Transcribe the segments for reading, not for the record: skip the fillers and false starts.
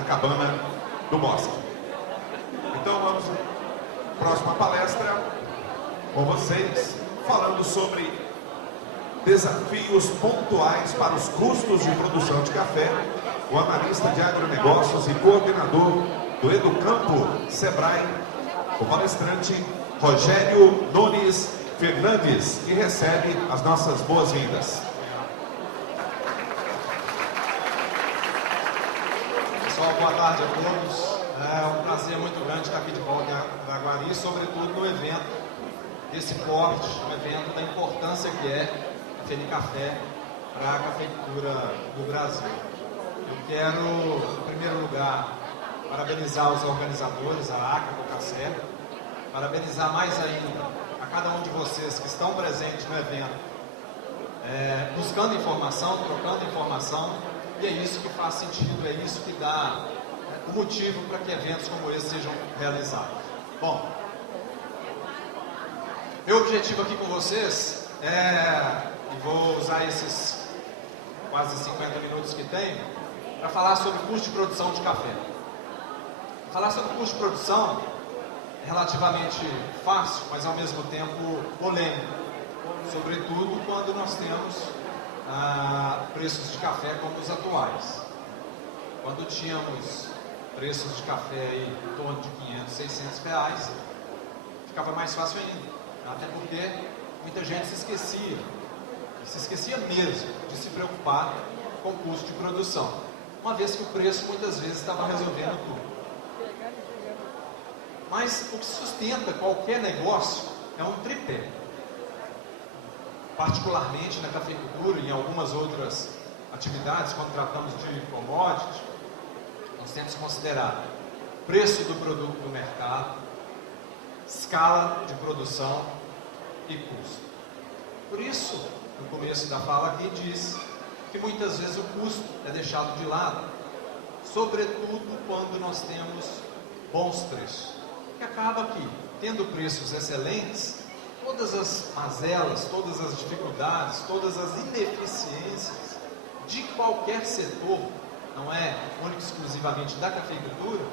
na cabana do bosque. Então vamos à próxima palestra com vocês, falando sobre desafios pontuais para os custos de produção de café, o analista de agronegócios e coordenador do Educampo Sebrae, o palestrante Rogério Nunes Fernandes, que recebe as nossas boas-vindas. Pessoal, boa tarde a todos. É um prazer muito grande estar aqui de volta em Araguari, sobretudo no evento desse porte, um evento da importância que é Café para a cafeicultura do Brasil. Eu quero, em primeiro lugar, parabenizar os organizadores, a ACA, do CACER, parabenizar mais ainda a cada um de vocês que estão presentes no evento, buscando informação, trocando informação, e é isso que faz sentido, é isso que dá o motivo para que eventos como esse sejam realizados. Bom, meu objetivo aqui com vocês e vou usar esses quase 50 minutos que tenho para falar sobre custo de produção de café. Falar sobre custo de produção é relativamente fácil, mas ao mesmo tempo polêmico, sobretudo quando nós temos preços de café como os atuais. Quando tínhamos preços de café aí em torno de 500, 600 reais, ficava mais fácil ainda, até porque muita gente se esquecia mesmo de se preocupar com o custo de produção, uma vez que o preço muitas vezes estava resolvendo tudo. Mas o que sustenta qualquer negócio é um tripé. Particularmente na cafeicultura e em algumas outras atividades, quando tratamos de commodity, nós temos que considerar preço do produto no mercado, escala de produção e custo. Por isso, no começo da fala aqui diz que muitas vezes o custo é deixado de lado, sobretudo quando nós temos bons preços. Que acaba que, tendo preços excelentes, todas as mazelas, todas as dificuldades, todas as ineficiências de qualquer setor, não é único exclusivamente da cafeicultura,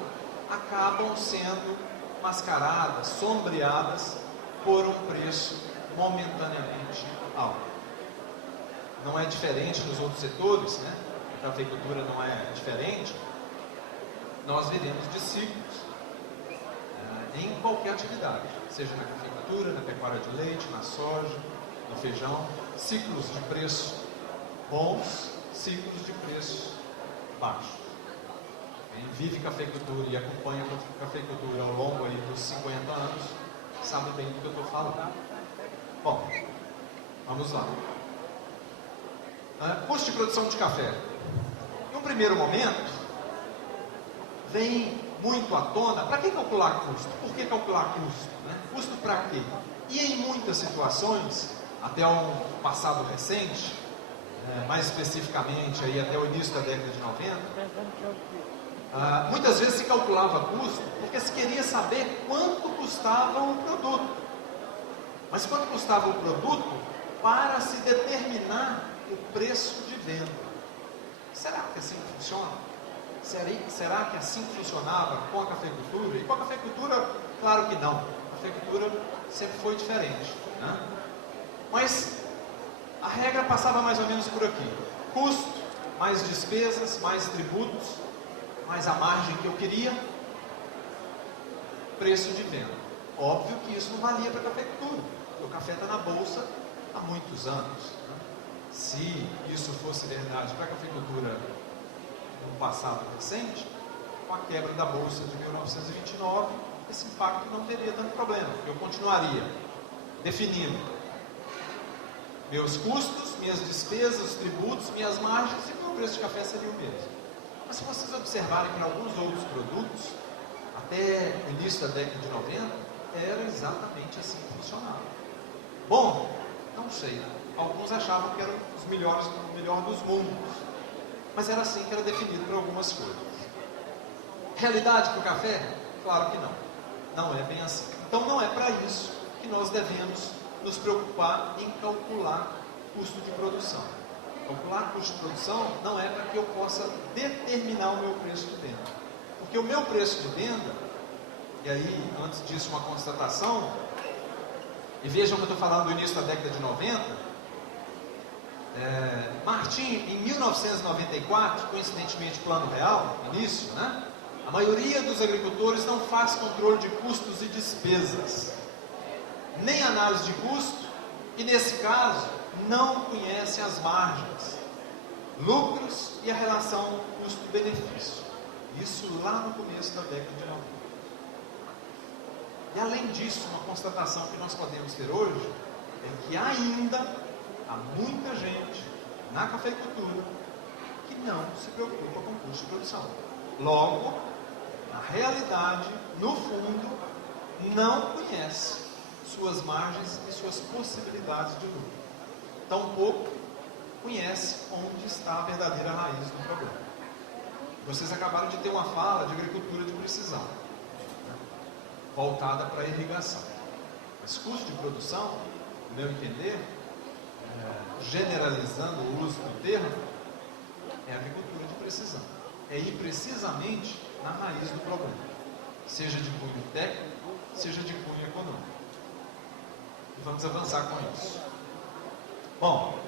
acabam sendo mascaradas, sombreadas por um preço momentaneamente alto. Não é diferente nos outros setores, né? A cafeicultura não é diferente. Nós vivemos de ciclos em qualquer atividade, seja na cafeicultura, na pecuária de leite, na soja, no feijão, ciclos de preço bons, ciclos de preço baixos. Quem vive cafeicultura e acompanha a cafeicultura ao longo aí dos 50 anos, sabe bem do que eu estou falando. Bom, vamos lá. Custo de produção de café. Em um primeiro momento, vem muito à tona, para que calcular custo? Por que calcular custo? Né? Custo para quê? E em muitas situações, até um passado recente, mais especificamente aí até o início da década de 90, muitas vezes se calculava custo porque se queria saber quanto custava o produto. Mas quanto custava o produto para se determinar o preço de venda. Será que assim funciona? Será que assim funcionava com a cafeicultura? E com a cafeicultura, claro que não. A cafeicultura sempre foi diferente, né? Mas a regra passava mais ou menos por aqui. Custo, mais despesas, mais tributos, mais a margem que eu queria, preço de venda. Óbvio que isso não valia para a cafeicultura. O café está na bolsa há muitos anos, né? Se isso fosse verdade para a cafeicultura no passado recente, com a quebra da bolsa de 1929, esse impacto não teria tanto problema. Eu continuaria definindo meus custos, minhas despesas, tributos, minhas margens, e meu preço de café seria o mesmo. Mas se vocês observarem que em alguns outros produtos, até o início da década de 90, era exatamente assim que funcionava. Bom, não sei. Alguns achavam que eram os melhores, o melhor dos mundos. Mas era assim que era definido para algumas coisas. Realidade para o café? Claro que não. Não é bem assim. Então não é para isso que nós devemos nos preocupar em calcular custo de produção. Calcular custo de produção não é para que eu possa determinar o meu preço de venda. Porque o meu preço de venda, e aí, antes disso, uma constatação, e vejam que eu estou falando do início da década de 90, Martim, em 1994, coincidentemente Plano Real, início, né? A maioria dos agricultores não faz controle de custos e despesas, nem análise de custo, e nesse caso, não conhece as margens, lucros e a relação custo-benefício. Isso lá no começo da década de 90. E além disso, uma constatação que nós podemos ter hoje é que ainda há muita gente na cafeicultura que não se preocupa com o custo de produção. Logo, na realidade, no fundo, não conhece suas margens e suas possibilidades de lucro. Tampouco conhece onde está a verdadeira raiz do problema. Vocês acabaram de ter uma fala de agricultura de precisão, né, voltada para a irrigação. Mas custo de produção, no meu entender, generalizando o uso do termo, é agricultura de precisão. É ir precisamente na raiz do problema, seja de cunho técnico, seja de cunho econômico. E vamos avançar com isso. Bom,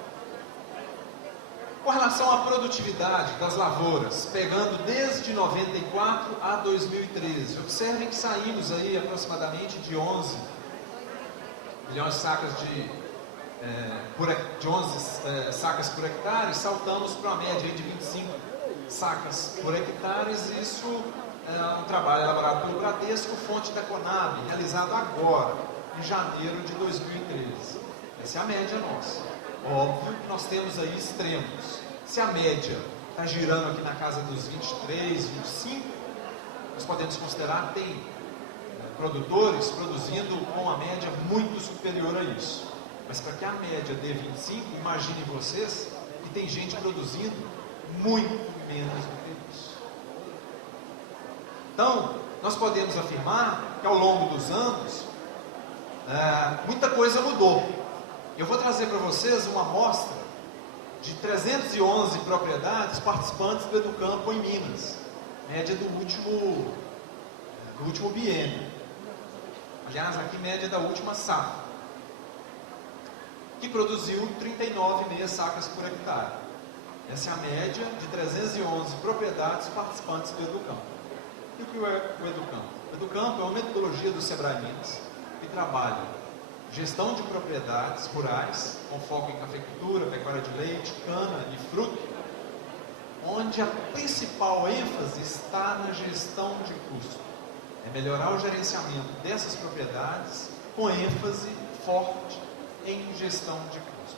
com relação à produtividade das lavouras, pegando desde 94 a 2013, observem que saímos aí aproximadamente de 11 milhões de sacas de 11 sacas por hectare, saltamos para uma média de 25 sacas por hectare. Isso é um trabalho elaborado pelo Bradesco, fonte da Conab, realizado agora, em janeiro de 2013. Essa é a média nossa. Óbvio que nós temos aí extremos. Se a média está girando aqui na casa dos 23, 25, nós podemos considerar que tem produtores produzindo com uma média muito superior a isso. Mas para que a média dê 25, imaginem vocês que tem gente produzindo muito menos do que isso. Então, nós podemos afirmar que ao longo dos anos, muita coisa mudou. Eu vou trazer para vocês uma amostra de 311 propriedades participantes do Educampo em Minas, média do último biênio. Aliás, aqui média da última safra, que produziu 39,5 sacas por hectare. Essa é a média de 311 propriedades participantes do Educampo. E o que é o Educampo? O Educampo é uma metodologia do Sebrae Minas que trabalha gestão de propriedades rurais, com foco em cafeicultura, pecuária de leite, cana e fruto, onde a principal ênfase está na gestão de custo. É melhorar o gerenciamento dessas propriedades com ênfase forte em gestão de custo.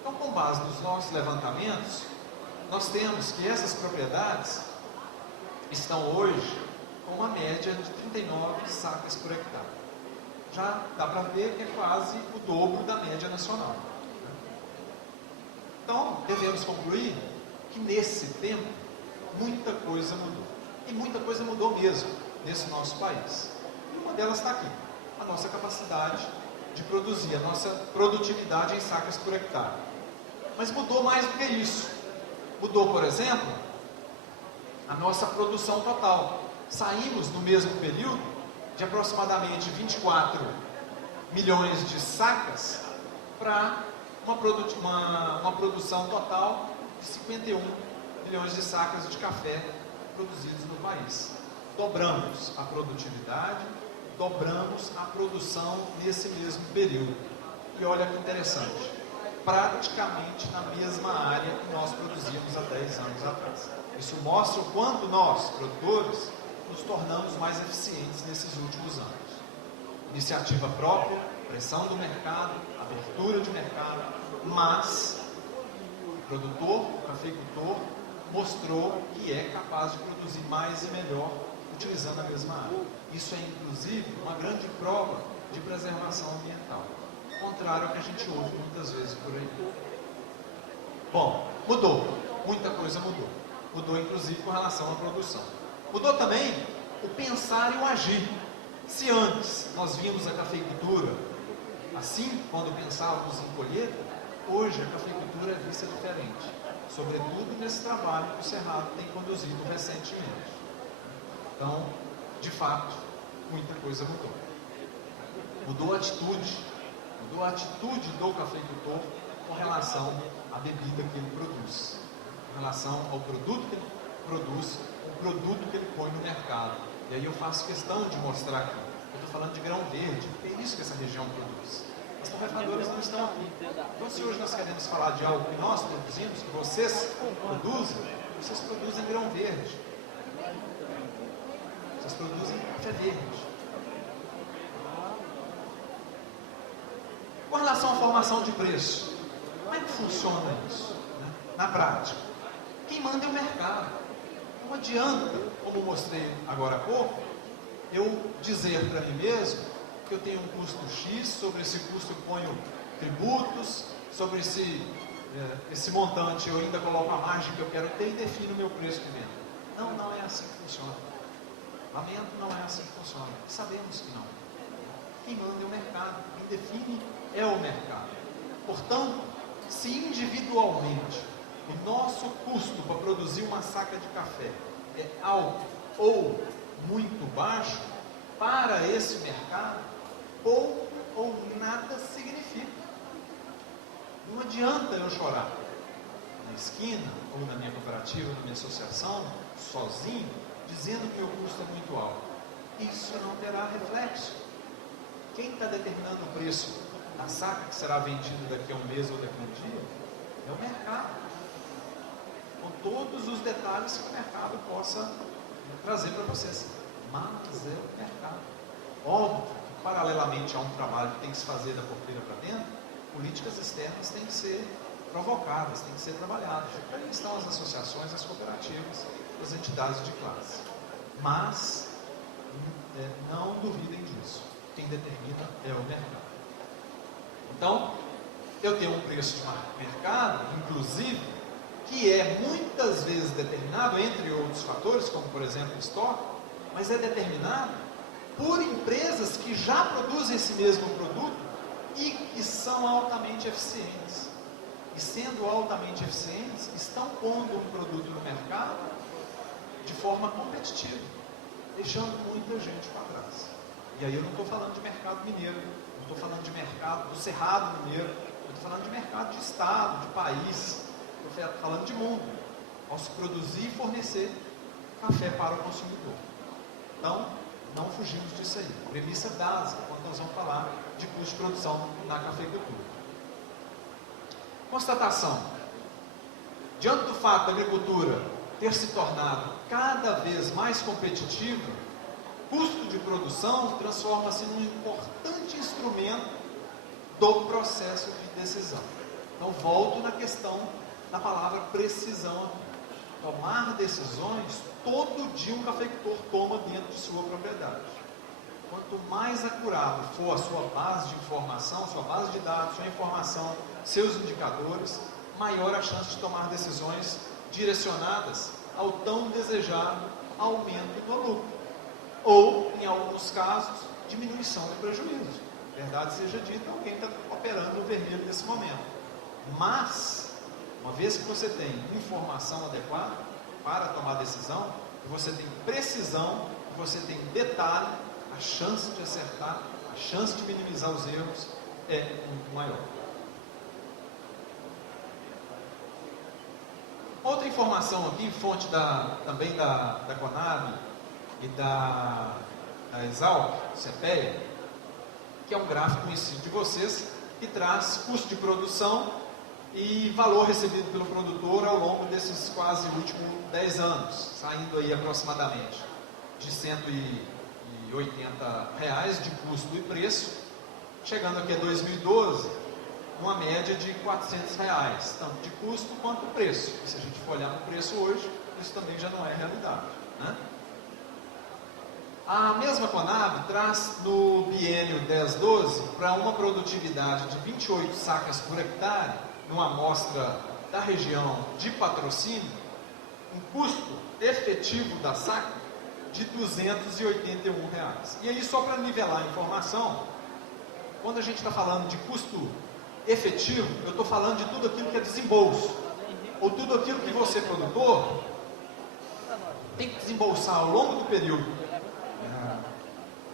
Então, com base nos nossos levantamentos, nós temos que essas propriedades estão hoje com uma média de 39 sacas por hectare. Já dá para ver que é quase o dobro da média nacional. Então, devemos concluir que nesse tempo, muita coisa mudou. E muita coisa mudou mesmo nesse nosso país. E uma delas está aqui, a nossa capacidade de produzir, a nossa produtividade em sacas por hectare. Mas mudou mais do que isso. Mudou, por exemplo, a nossa produção total. Saímos no mesmo período de aproximadamente 24 milhões de sacas para uma produção total de 51 milhões de sacas de café produzidos no país. Dobramos a produtividade, dobramos a produção nesse mesmo período. E olha que interessante, praticamente na mesma área que nós produzíamos há 10 anos atrás. Isso mostra o quanto nós, produtores, nos tornamos mais eficientes nesses últimos anos. Iniciativa própria, pressão do mercado, abertura de mercado, mas o produtor, o cafeicultor, mostrou que é capaz de produzir mais e melhor utilizando a mesma área. Isso é, inclusive, uma grande prova de preservação ambiental, contrário ao que a gente ouve muitas vezes por aí. Bom, mudou, muita coisa mudou. Mudou, inclusive, com relação à produção. Mudou também o pensar e o agir. Se antes nós vimos a cafeicultura assim, quando pensávamos em colheita, hoje a cafeicultura é vista diferente, sobretudo nesse trabalho que o Cerrado tem conduzido recentemente. Então, de fato, muita coisa mudou. Mudou a atitude do cafeicultor com relação à bebida que ele produz, com relação ao produto que ele produz, o produto que ele põe no mercado. E aí eu faço questão de mostrar aqui. Eu estou falando de grão verde, porque é isso que essa região produz. As torrefadoras não estão aqui. Então, se hoje nós queremos falar de algo que nós produzimos, que vocês produzem grão verde. Vocês produzem café verde. Com relação à formação de preço, como é que funciona isso, né? Na prática? Quem manda é o mercado. Não adianta, como mostrei agora há pouco, eu dizer para mim mesmo que eu tenho um custo X, sobre esse custo eu ponho tributos, sobre esse montante eu ainda coloco a margem que eu quero ter e defino o meu preço de venda. Não é assim que funciona. Lamento, não é assim que funciona. Sabemos que não. Quem manda é o mercado, quem define é o mercado. Portanto, se individualmente o nosso custo para produzir uma saca de café é alto ou muito baixo, para esse mercado, pouco ou nada significa. Não adianta eu chorar na esquina, ou na minha cooperativa, na minha associação, sozinho, dizendo que o meu custo é muito alto. Isso não terá reflexo. Quem está determinando o preço da saca que será vendida daqui a um mês ou daqui a um dia é o mercado, com todos os detalhes que o mercado possa trazer para vocês. Mas é o mercado. Óbvio que, paralelamente a um trabalho que tem que se fazer da porteira para dentro, políticas externas têm que ser provocadas, têm que ser trabalhadas. Aí estão as associações, as cooperativas, as entidades de classe. Mas não duvidem disso. Quem determina é o mercado. Então, eu tenho um preço de mercado, inclusive, que é muitas vezes determinado, entre outros fatores, como por exemplo o estoque, mas é determinado por empresas que já produzem esse mesmo produto e que são altamente eficientes. E sendo altamente eficientes, estão pondo um produto no mercado de forma competitiva, deixando muita gente para trás. E aí eu não estou falando de mercado mineiro, não estou falando de mercado do Cerrado Mineiro, eu estou falando de mercado de estado, de país, estou falando de mundo. Posso produzir e fornecer café para o consumidor. Então, não fugimos disso aí. Premissa básica, quando nós vamos falar de custo de produção na cafeicultura. Constatação. Diante do fato da agricultura ter se tornado cada vez mais competitiva, custo de produção transforma-se num importante instrumento do processo de decisão. Então, volto na questão da palavra precisão. Tomar decisões, todo dia um cafeicultor toma dentro de sua propriedade. Quanto mais acurado for a sua base de informação, sua base de dados, sua informação, seus indicadores, maior a chance de tomar decisões direcionadas ao tão desejado aumento do lucro. Ou, em alguns casos, diminuição do prejuízo. Verdade seja dita, alguém está operando no vermelho nesse momento. Mas, uma vez que você tem informação adequada para tomar decisão, que você tem precisão, que você tem detalhe, a chance de acertar, a chance de minimizar os erros é muito maior. Outra informação aqui, fonte também da Conab e da Exalc, CPEA, que é um gráfico conhecido de vocês, que traz custo de produção e valor recebido pelo produtor ao longo desses quase últimos 10 anos, saindo aí aproximadamente de R$180 de custo e preço, chegando aqui a 2012, uma média de R$400, tanto de custo quanto preço. E se a gente for olhar no preço hoje, isso também já não é realidade, né? A mesma Conab traz no biênio 10-12 para uma produtividade de 28 sacas por hectare, numa amostra da região de patrocínio, um custo efetivo da saca de R$281. E aí, só para nivelar a informação, quando a gente está falando de custo efetivo, eu estou falando de tudo aquilo que é desembolso, ou tudo aquilo que você, produtor, tem que desembolsar ao longo do período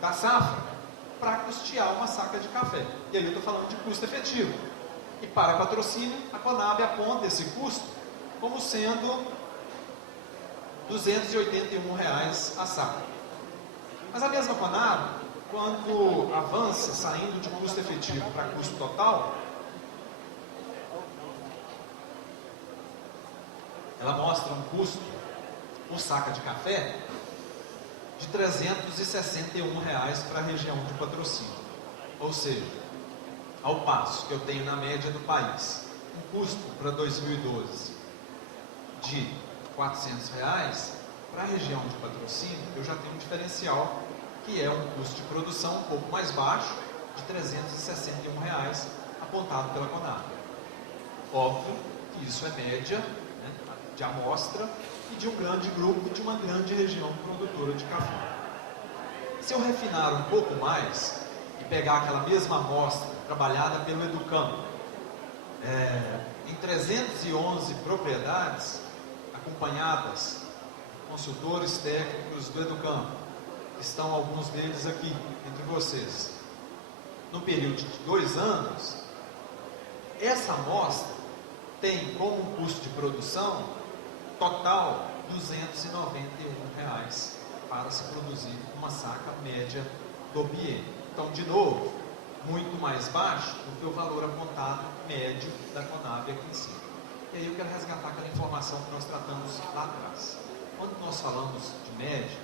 da safra para custear uma saca de café. E aí eu estou falando de custo efetivo. E para patrocínio, a Conab aponta esse custo como sendo R$ 281 a saca. Mas a mesma Conab, quando avança saindo de custo efetivo para custo total, ela mostra um custo por saca de café de R$ 361 para a região de patrocínio. Ou seja, ao passo que eu tenho na média do país um custo para 2012 de R$ 400, para a região de patrocínio eu já tenho um diferencial que é um custo de produção um pouco mais baixo de R$ 361 apontado pela Conab. Óbvio que isso é média, né, de amostra e de um grande grupo, de uma grande região produtora de café. Se eu refinar um pouco mais e pegar aquela mesma amostra trabalhada pelo Educampo, em 311 propriedades acompanhadas, consultores técnicos do Educampo, que estão alguns deles aqui entre vocês, no período de 2 anos, essa amostra tem como custo de produção total R$ 291 para se produzir uma saca média do biênio. Então, de novo, muito mais baixo do que o valor apontado médio da Conab aqui em cima. E aí eu quero resgatar aquela informação que nós tratamos lá atrás. Quando nós falamos de média,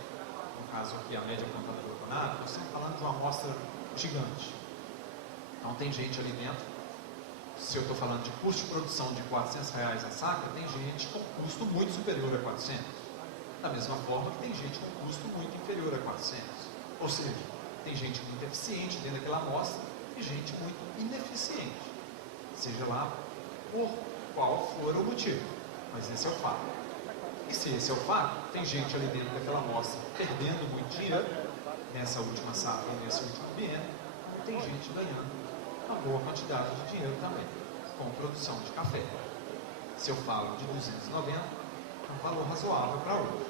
no caso aqui a média apontada pela Conab, nós estamos falando de uma amostra gigante. Então tem gente ali dentro, se eu estou falando de custo de produção de R$ 400 a saca, tem gente com custo muito superior a 400. Da mesma forma que tem gente com custo muito inferior a 400. Ou seja, tem gente muito eficiente dentro daquela amostra e gente muito ineficiente. Seja lá por qual for o motivo. Mas esse é o fato. E se esse é o fato, tem gente ali dentro daquela amostra perdendo muito dinheiro nessa última safra, nesse último biênio, e tem gente ganhando uma boa quantidade de dinheiro também, com produção de café. Se eu falo de 290, é um valor razoável para hoje.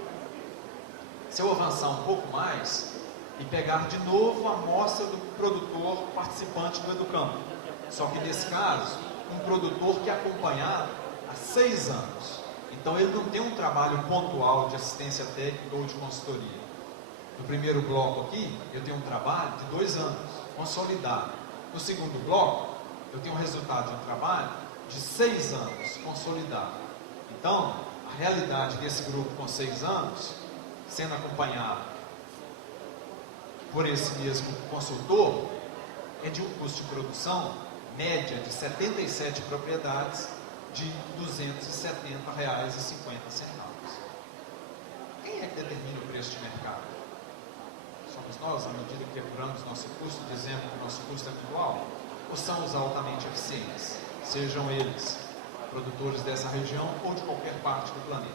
Se eu avançar um pouco mais e pegar de novo a amostra do produtor participante do Educampo, só que nesse caso, um produtor que é acompanhado há 6 anos. Então ele não tem um trabalho pontual de assistência técnica ou de consultoria. No primeiro bloco aqui, eu tenho um trabalho de 2 anos, consolidado. No segundo bloco, eu tenho um resultado de um trabalho de 6 anos, consolidado. Então, a realidade desse grupo com 6 anos, sendo acompanhado por esse mesmo consultor, é de um custo de produção média de 77 propriedades de R$ 270,50. Quem é que determina o preço de mercado? Somos nós, à medida que apuramos nosso custo, dizemos que o nosso custo é muito alto? Ou são os altamente eficientes? Sejam eles produtores dessa região ou de qualquer parte do planeta.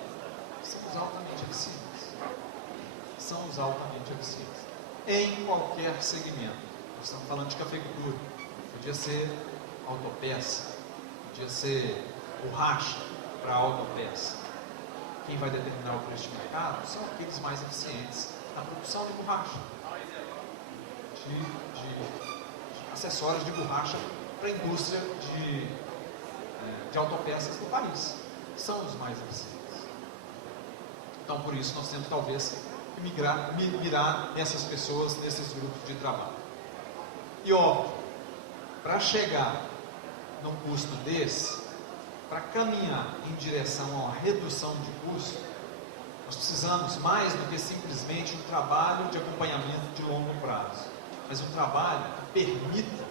São os altamente eficientes. São os altamente eficientes. Em qualquer segmento. Nós estamos falando de cafeicultura. Podia ser autopeça, podia ser borracha para autopeça. Quem vai determinar o preço de mercado são aqueles mais eficientes na produção de borracha, de acessórios de borracha para a indústria de autopeças do país. São os mais eficientes. Então, por isso, nós temos talvez que mirar nessas pessoas, nesses grupos de trabalho. E óbvio, para chegar num custo desse, para caminhar em direção a uma redução de custo, nós precisamos mais do que simplesmente um trabalho de acompanhamento de longo prazo, mas um trabalho que permita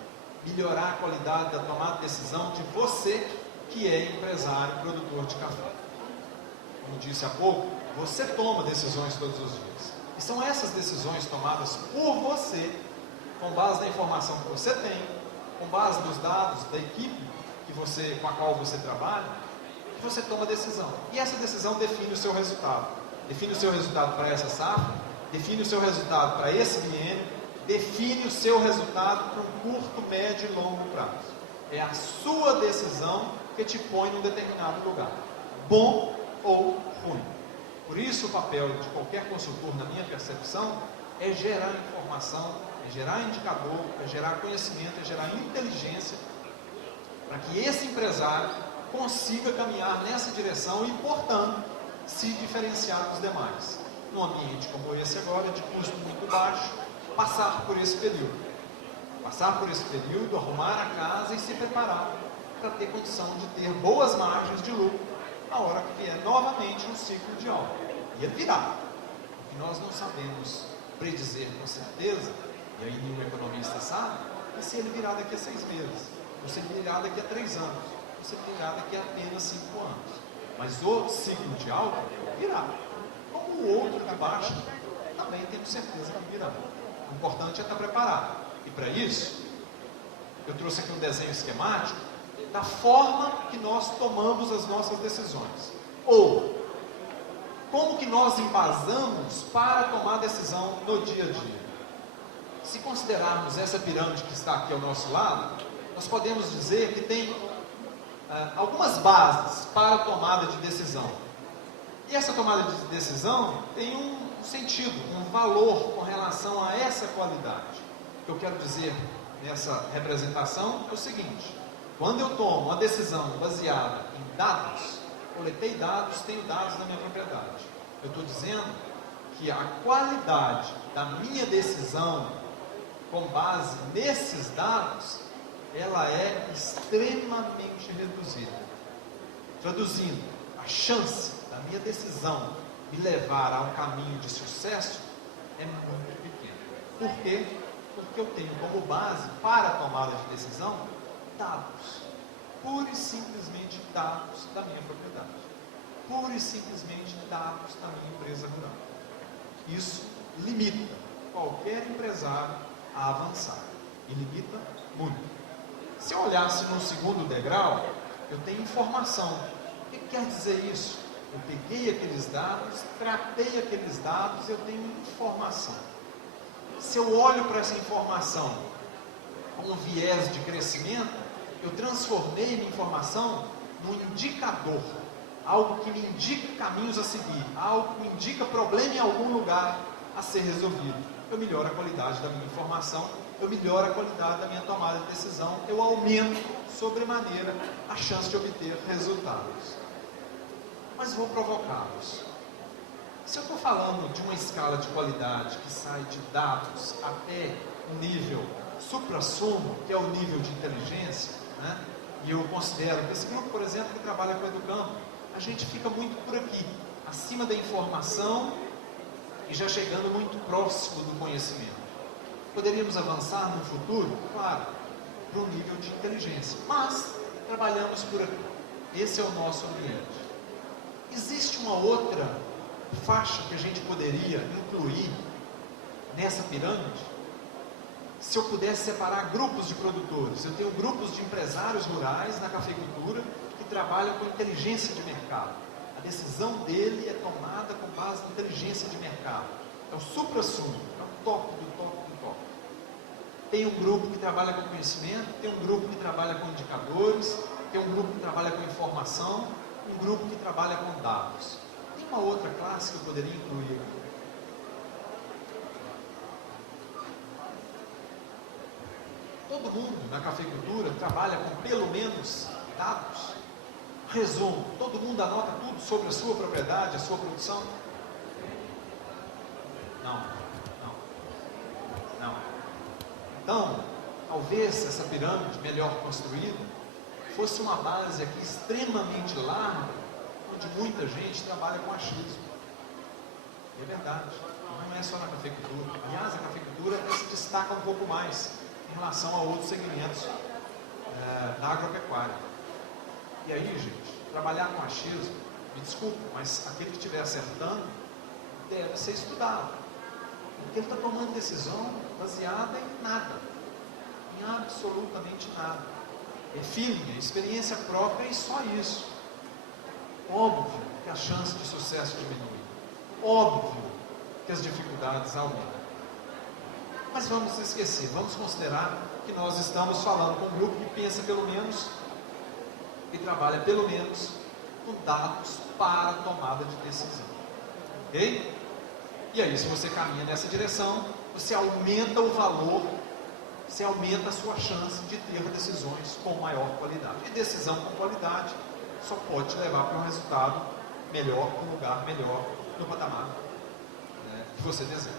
melhorar a qualidade da tomada de decisão de você que é empresário, produtor de café. Como disse há pouco, você toma decisões todos os dias. E são essas decisões tomadas por você, com base na informação que você tem, com base nos dados da equipe com a qual você trabalha, que você toma decisão. E essa decisão define o seu resultado. Define o seu resultado para essa safra, define o seu resultado para esse biênio, define o seu resultado para um curto, médio e longo prazo. É a sua decisão que te põe num determinado lugar, bom ou ruim. Por isso, o papel de qualquer consultor, na minha percepção, é gerar informação, é gerar indicador, é gerar conhecimento, é gerar inteligência, para que esse empresário consiga caminhar nessa direção e, portanto, se diferenciar dos demais. Num ambiente como esse agora, de custo muito baixo, passar por esse período. Passar por esse período, arrumar a casa e se preparar para ter condição de ter boas margens de lucro na hora que vier novamente um ciclo de alta. E ele virá. O que nós não sabemos predizer com certeza, e aí nenhum economista sabe, é se ele virá daqui a 6 meses, ou se ele virá daqui a 3 anos, ou se ele virá daqui a apenas 5 anos. Mas o ciclo de alta virá. Como o outro de baixo, também tenho certeza que virá. O importante é estar preparado. E para isso, eu trouxe aqui um desenho esquemático da forma que nós tomamos as nossas decisões. Ou, como que nós embasamos para tomar decisão no dia a dia. Se considerarmos essa pirâmide que está aqui ao nosso lado, nós podemos dizer que tem algumas bases para a tomada de decisão. E essa tomada de decisão tem um sentido, um valor com relação a essa qualidade. O que eu quero dizer nessa representação é o seguinte: quando eu tomo uma decisão baseada em dados, coletei dados, tenho dados da minha propriedade. Eu estou dizendo que a qualidade da minha decisão, com base nesses dados, ela é extremamente reduzida. Traduzindo, a chance da minha decisão me levar a um caminho de sucesso é muito pequena. Por quê? Porque eu tenho como base para a tomada de decisão dados, pura e simplesmente dados da minha propriedade, pura e simplesmente dados da minha empresa rural. Isso limita qualquer empresário a avançar, e limita muito. Se eu olhasse no segundo degrau, eu tenho informação. O que quer dizer isso? Eu peguei aqueles dados, tratei aqueles dados, eu tenho informação. Se eu olho para essa informação com um viés de crescimento, eu transformei minha informação num indicador, algo que me indica caminhos a seguir, algo que me indica problema em algum lugar a ser resolvido. Eu melhoro a qualidade da minha informação, eu melhoro a qualidade da minha tomada de decisão, eu aumento sobremaneira a chance de obter resultados. Mas vou provocá-los. Se eu estou falando de uma escala de qualidade que sai de dados até um nível supra-sumo, que é o nível de inteligência, né? E eu considero que esse grupo, por exemplo, que trabalha com o Educampo, a gente fica muito por aqui, acima da informação e já chegando muito próximo do conhecimento. Poderíamos avançar no futuro? Claro, para um nível de inteligência, mas trabalhamos por aqui. Esse é o nosso ambiente. Existe uma outra faixa que a gente poderia incluir nessa pirâmide? Se eu pudesse separar grupos de produtores, eu tenho grupos de empresários rurais na cafeicultura que trabalham com inteligência de mercado. A decisão dele é tomada com base na inteligência de mercado. É o supra-sumo, é o top do top do top. Tem um grupo que trabalha com conhecimento, tem um grupo que trabalha com indicadores, tem um grupo que trabalha com informação, um grupo que trabalha com dados. Tem uma outra classe que eu poderia incluir aqui. Todo mundo na cafeicultura trabalha com pelo menos dados. Resumo, todo mundo anota tudo sobre a sua propriedade, a sua produção? Não. Então, talvez essa pirâmide melhor construída fosse uma base aqui extremamente larga, onde muita gente trabalha com achismo. E é verdade, não é só na cafeicultura. Aliás, a cafeicultura se destaca um pouco mais em relação a outros segmentos da agropecuária. E aí, gente, trabalhar com achismo, me desculpa, mas aquele que estiver acertando deve ser estudado. Porque ele está tomando decisão baseada em nada, em absolutamente nada. É feeling, é experiência própria e só isso. Óbvio que a chance de sucesso diminui. Óbvio que as dificuldades aumentam. Mas vamos esquecer, vamos considerar que nós estamos falando com um grupo que pensa pelo menos e trabalha pelo menos com dados para a tomada de decisão. Ok? E aí, se você caminha nessa direção, você aumenta o valor, você aumenta a sua chance de ter decisões com maior qualidade. E decisão com qualidade só pode te levar para um resultado melhor, para um lugar melhor no patamar, né, que você deseja.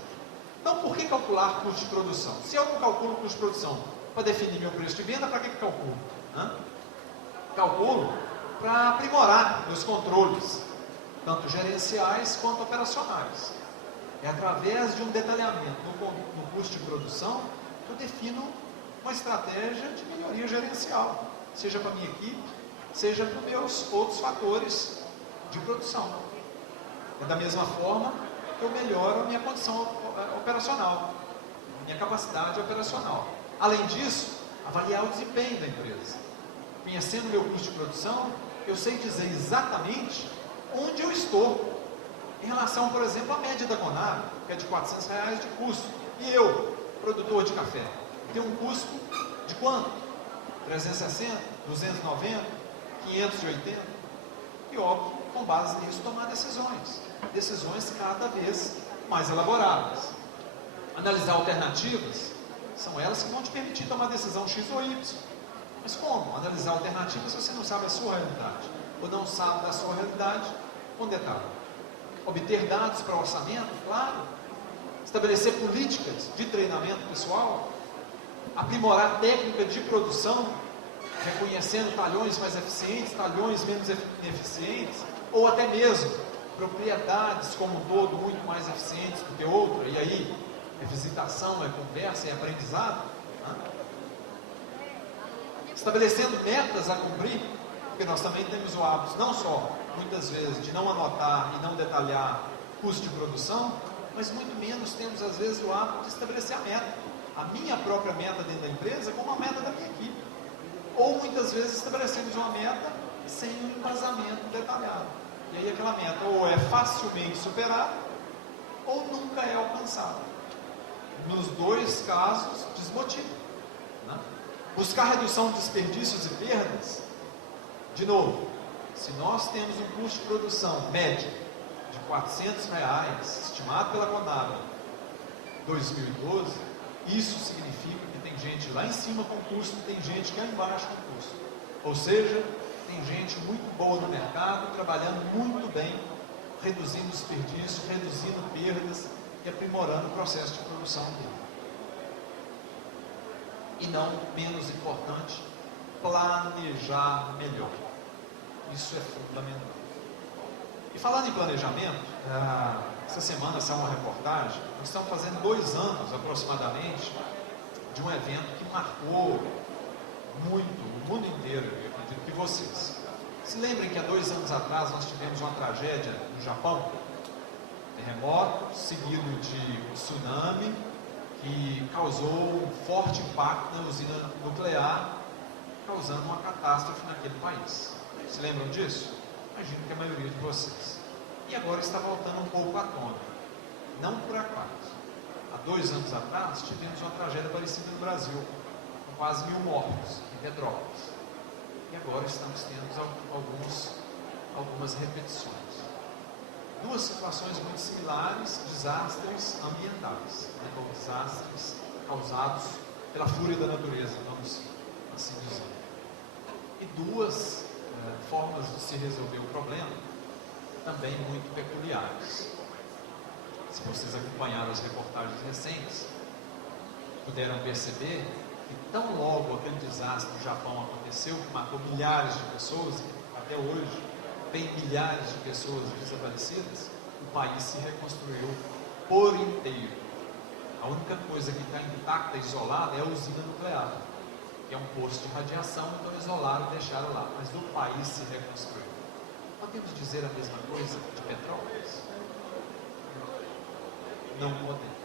Então, por que calcular custo de produção? Se eu não calculo custo de produção para definir meu preço de venda, para que calculo? Calculo para aprimorar meus controles, tanto gerenciais quanto operacionais. É através de um detalhamento no custo de produção que eu defino uma estratégia de melhoria gerencial, seja para a minha equipe, seja para os meus outros fatores de produção. É da mesma forma que eu melhoro a minha condição operacional, minha capacidade operacional. Além disso, avaliar o desempenho da empresa. Conhecendo o meu custo de produção, eu sei dizer exatamente onde eu estou em relação, por exemplo, à média da Conab, que é de R$400 de custo. E eu, produtor de café, tenho um custo de quanto? 360, 290, 580? E óbvio, com base nisso, tomar decisões. Decisões cada vez mais elaboradas. Analisar alternativas, são elas que vão te permitir tomar decisão X ou Y. Mas como? Analisar alternativas se você não sabe a sua realidade, ou não sabe da sua realidade, com detalhe. Obter dados para orçamento, claro. Estabelecer políticas de treinamento pessoal. Aprimorar técnica de produção, reconhecendo talhões mais eficientes, talhões menos ineficientes, ou até mesmo propriedades como um todo muito mais eficientes do que outra, e aí é visitação, é conversa, é aprendizado. Estabelecendo metas a cumprir, porque nós também temos o hábito, não só, muitas vezes, de não anotar e não detalhar custo de produção, mas muito menos temos, às vezes, o hábito de estabelecer a meta. A minha própria meta dentro da empresa como a meta da minha equipe. Ou, muitas vezes, estabelecemos uma meta sem um embasamento detalhado. E aí aquela meta ou é facilmente superada, ou nunca é alcançada. Nos dois casos, desmotiva. Buscar redução de desperdícios e perdas, de novo, se nós temos um custo de produção médio de R$400, estimado pela Conab 2012, isso significa que tem gente lá em cima com custo, tem gente que é embaixo com custo. Ou seja, tem gente muito boa no mercado, trabalhando muito bem, reduzindo desperdício, reduzindo perdas e aprimorando o processo de produção dele. E não menos importante, planejar melhor. Isso é fundamental. E falando em planejamento, essa semana saiu uma reportagem, nós estamos fazendo 2 anos aproximadamente de um evento que marcou muito o mundo inteiro, eu acredito que vocês. Se lembrem que há 2 anos atrás nós tivemos uma tragédia no Japão, terremoto seguido de tsunami, que causou um forte impacto na usina nuclear, causando uma catástrofe naquele país. Se lembram disso? Imagino que a maioria de vocês. E agora está voltando um pouco à tona. Não por acaso. Há 2 anos atrás tivemos uma tragédia parecida no Brasil, com quase 1000 mortos em Petrópolis. E agora estamos tendo algumas repetições. 2 situações muito similares, desastres ambientais, ou desastres causados pela fúria da natureza, vamos assim dizer. E 2 formas de se resolver o problema, também muito peculiares. Se vocês acompanharam as reportagens recentes, puderam perceber que tão logo aquele desastre no Japão aconteceu, que matou milhares de pessoas, e até hoje tem milhares de pessoas desaparecidas, o país se reconstruiu por inteiro. A única coisa que está intacta e isolada é a usina nuclear, que é um posto de radiação, então isolaram e deixaram lá, mas o país se reconstruiu. Podemos dizer a mesma coisa de Petrópolis? Não podemos.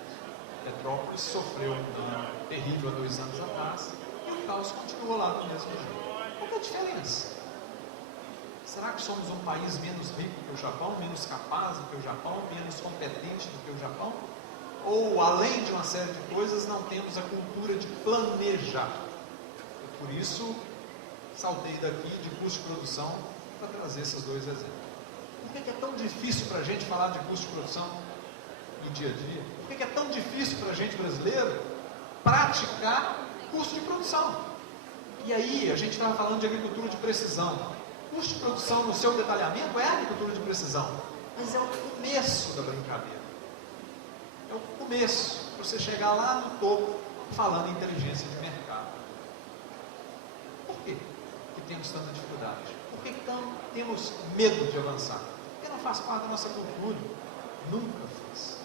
Petrópolis sofreu um dano terrível há 2 anos atrás, e o caos continua lá do mesmo jeito. Qual é a diferença? Será que somos um país menos rico que o Japão, menos capaz do que o Japão, menos competente do que o Japão? Ou, além de uma série de coisas, não temos a cultura de planejar? E por isso, saltei daqui de custo de produção para trazer esses 2 exemplos. Por que é tão difícil para a gente falar de custo de produção no dia a dia? Por que é tão difícil para a gente brasileiro praticar custo de produção? E aí, a gente estava falando de agricultura de precisão. Custo de produção no seu detalhamento é agricultura de precisão, mas é o começo da brincadeira. É o começo, para você chegar lá no topo, falando em inteligência de mercado. Por quê que temos tanta dificuldade? Por que temos medo de avançar? Porque não faz parte da nossa cultura. Nunca fez.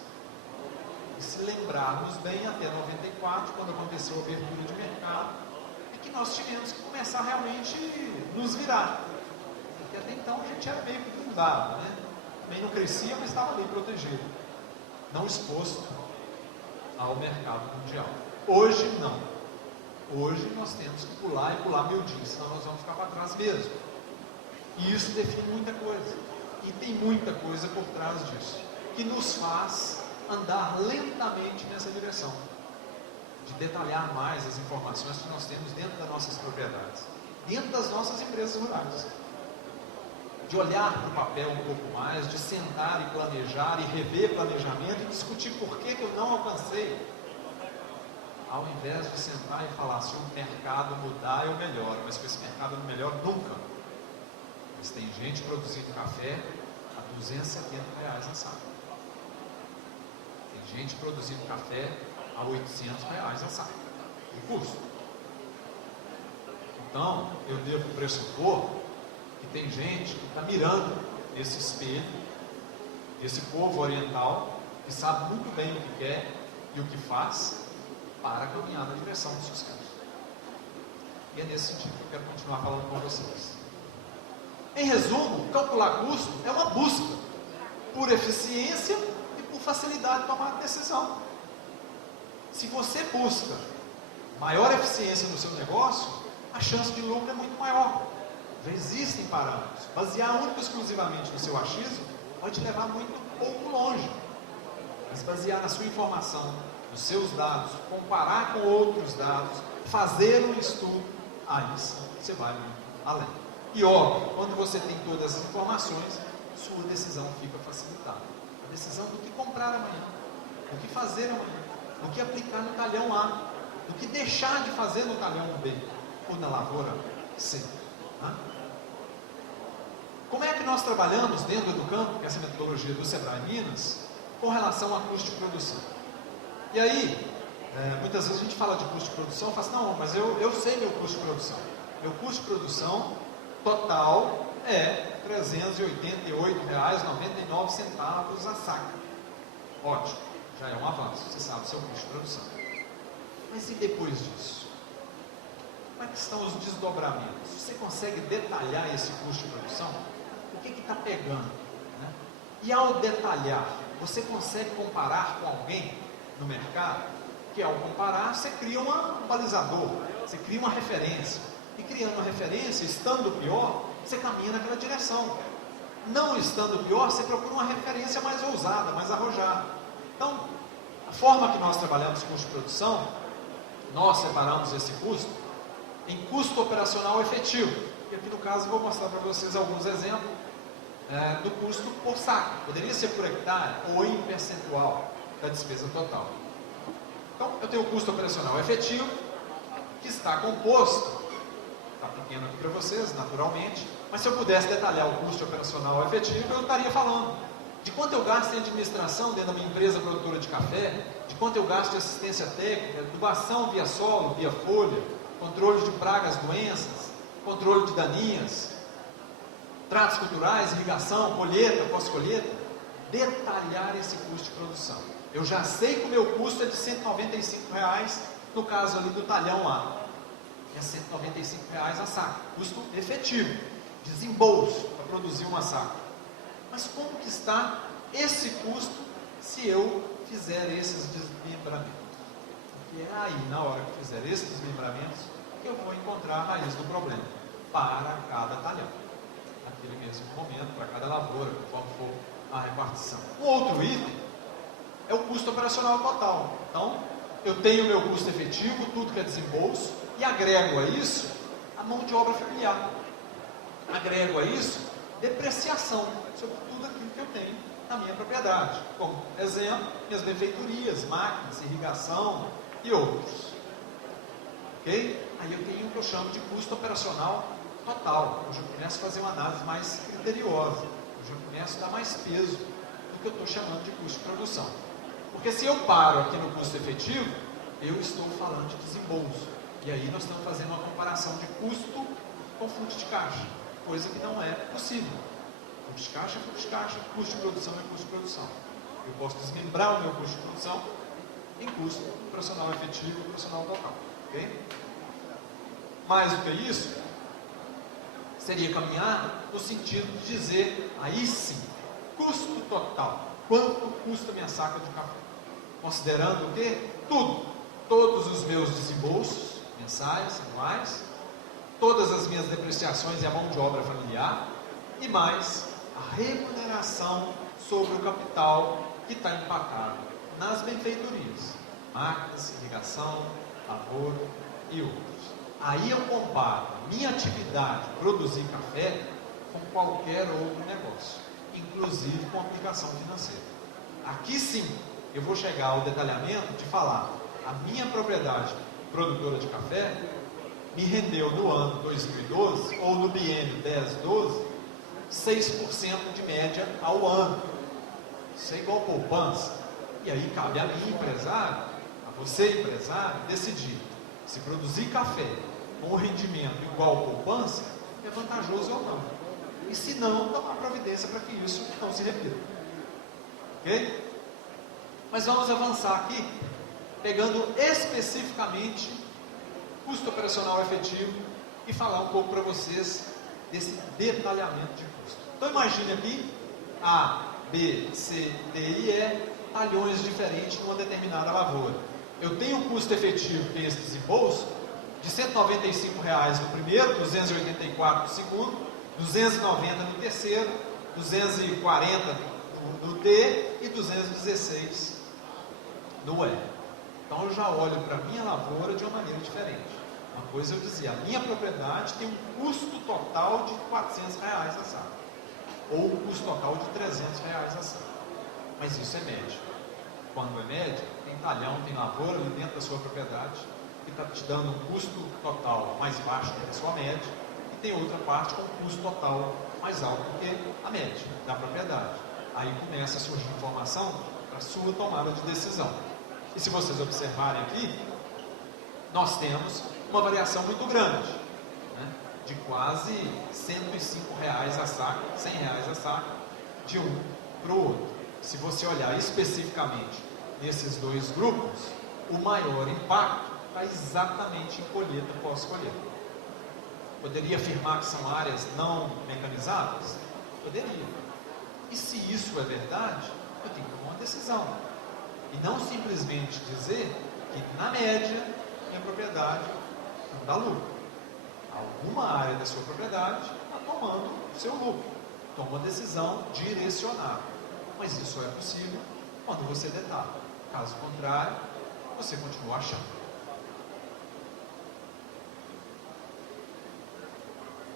E se lembrarmos bem, até 94, quando aconteceu a abertura de mercado, é que nós tivemos que começar realmente a nos virar. Porque até então a gente era meio que fundado, né? Também não crescia, mas estava ali protegido, não exposto ao mercado mundial. Hoje não. Hoje nós temos que pular e pular miudinho, senão nós vamos ficar para trás mesmo. E isso define muita coisa. E tem muita coisa por trás disso, que nos faz andar lentamente nessa direção, de detalhar mais as informações que nós temos dentro das nossas propriedades, dentro das nossas empresas rurais. De olhar para o papel um pouco mais, de sentar e planejar e rever planejamento e discutir por que eu não alcancei, ao invés de sentar e falar, se o mercado mudar eu melhoro, mas com esse mercado não melhora nunca. Mas tem gente produzindo café a R$270 a saca. Tem gente produzindo café a R$800 a saca. O custo. Então, eu devo pressupor que tem gente que está mirando esse espelho, esse povo oriental, que sabe muito bem o que quer e o que faz para caminhar na direção do sucesso. E é nesse sentido que eu quero continuar falando com vocês. Em resumo, calcular custo é uma busca por eficiência e por facilidade de tomar decisão. Se você busca maior eficiência no seu negócio, a chance de lucro é muito maior. Já existem parâmetros. Basear único e exclusivamente no seu achismo pode te levar muito pouco longe. Mas basear na sua informação, nos seus dados, comparar com outros dados, fazer um estudo, aí sim você vai muito além. E óbvio, quando você tem todas as informações, sua decisão fica facilitada. A decisão do que comprar amanhã, do que fazer amanhã, do que aplicar no talhão A, do que deixar de fazer no talhão B, ou na lavoura C. Como é que nós trabalhamos dentro do campo, que é essa metodologia do Sebrae Minas, com relação a custo de produção? E aí, muitas vezes a gente fala de custo de produção e fala assim, não, mas eu sei meu custo de produção. Meu custo de produção total é R$ 388,99 a saca. Ótimo, já é um avanço, você sabe o seu custo de produção. Mas e depois disso? Como é que estão os desdobramentos? Você consegue detalhar esse custo de produção? O que está pegando? Né? E ao detalhar, você consegue comparar com alguém no mercado? Que ao comparar, você cria um balizador, você cria uma referência. E criando uma referência, estando pior, você caminha naquela direção. Não estando pior, você procura uma referência mais ousada, mais arrojada. Então, a forma que nós trabalhamos custo de produção, nós separamos esse custo em custo operacional efetivo. E aqui no caso eu vou mostrar para vocês alguns exemplos do custo por saco. Poderia ser por hectare ou em percentual da despesa total. Então, eu tenho o custo operacional efetivo, que está composto, está pequeno aqui para vocês, naturalmente, mas se eu pudesse detalhar o custo operacional efetivo, eu estaria falando de quanto eu gasto em administração dentro da minha empresa produtora de café, de quanto eu gasto em assistência técnica, adubação via solo, via folha, controle de pragas, doenças, controle de daninhas, tratos culturais, irrigação, colheita, pós-colheita. Detalhar esse custo de produção. Eu já sei que o meu custo é de R$ 195, no caso ali do talhão A. É R$ 195 a saca, custo efetivo, desembolso para produzir uma saca. Mas como que está esse custo se eu fizer esses desmembramentos? Porque é aí, na hora que fizer esses desmembramentos, que eu vou encontrar a raiz do problema, para cada talhão, naquele mesmo momento, para cada lavoura, conforme for a repartição. O outro item é o custo operacional total. Então, eu tenho o meu custo efetivo, tudo que é desembolso, e agrego a isso a mão de obra familiar. Agrego a isso depreciação sobre tudo aquilo que eu tenho na minha propriedade. Como exemplo, minhas benfeitorias, máquinas, irrigação e outros. Ok? Aí eu tenho o que eu chamo de custo operacional total. Hoje eu começo a fazer uma análise mais criteriosa. Hoje eu começo a dar mais peso do que eu estou chamando de custo de produção. Porque se eu paro aqui no custo efetivo, eu estou falando de desembolso. E aí nós estamos fazendo uma comparação de custo com fluxo de caixa, coisa que não é possível. Fluxo de caixa é fluxo de caixa, custo de produção é custo de produção. Eu posso desmembrar o meu custo de produção em custo operacional efetivo e operacional total. Okay? Mais do que isso, seria caminhar no sentido de dizer, aí sim, custo total. Quanto custa minha saca de café? Considerando o quê? Tudo. Todos os meus desembolsos, mensais, anuais, todas as minhas depreciações e a mão de obra familiar, e mais a remuneração sobre o capital que está empacado nas benfeitorias, máquinas, irrigação, lavoura e outros. Aí eu comparo a minha atividade, produzir café, com qualquer outro negócio, inclusive com aplicação financeira. Aqui sim, eu vou chegar ao detalhamento de falar, a minha propriedade produtora de café me rendeu no ano 2012, ou no biênio 10-12, 6% de média ao ano. Isso é igual poupança. E aí cabe a mim, empresário, a você, empresário, decidir se produzir café com rendimento igual poupança é vantajoso ou não. E se não, tomar providência para que isso não se repita. Ok? Mas vamos avançar aqui, pegando especificamente custo operacional efetivo e falar um pouco para vocês desse detalhamento de custo. Então imagine aqui A, B, C, D e E, talhões diferentes numa determinada lavoura. Eu tenho um custo efetivo, que é esse desembolso, de R$ 195 no primeiro, 284 no segundo, 290 no terceiro, 240 no D e 216 no E. Então eu já olho para a minha lavoura de uma maneira diferente. Uma coisa eu dizia, a minha propriedade tem um custo total de R$ 400 a saca, ou um custo total de R$ 300 a saca. Mas isso é média. Quando é média, tem talhão, tem lavoura ali dentro da sua propriedade, que está te dando um custo total mais baixo do que a sua média, e tem outra parte com um custo total mais alto do que a média da propriedade. Aí começa a surgir informação para a sua tomada de decisão. E se vocês observarem aqui, nós temos uma variação muito grande, né? De quase R$ 105 a saca, R$ 100 a saca, de um para o outro. Se você olhar especificamente nesses dois grupos, o maior impacto está exatamente em colheita pós-colheita. Poderia afirmar que são áreas não mecanizadas? Poderia. E se isso é verdade, eu tenho que tomar uma decisão. E não simplesmente dizer que, na média, minha propriedade não dá lucro. Alguma área da sua propriedade está tomando o seu lucro. Toma uma decisão direcionada. Mas isso é possível quando você detalha. Caso contrário, você continua achando.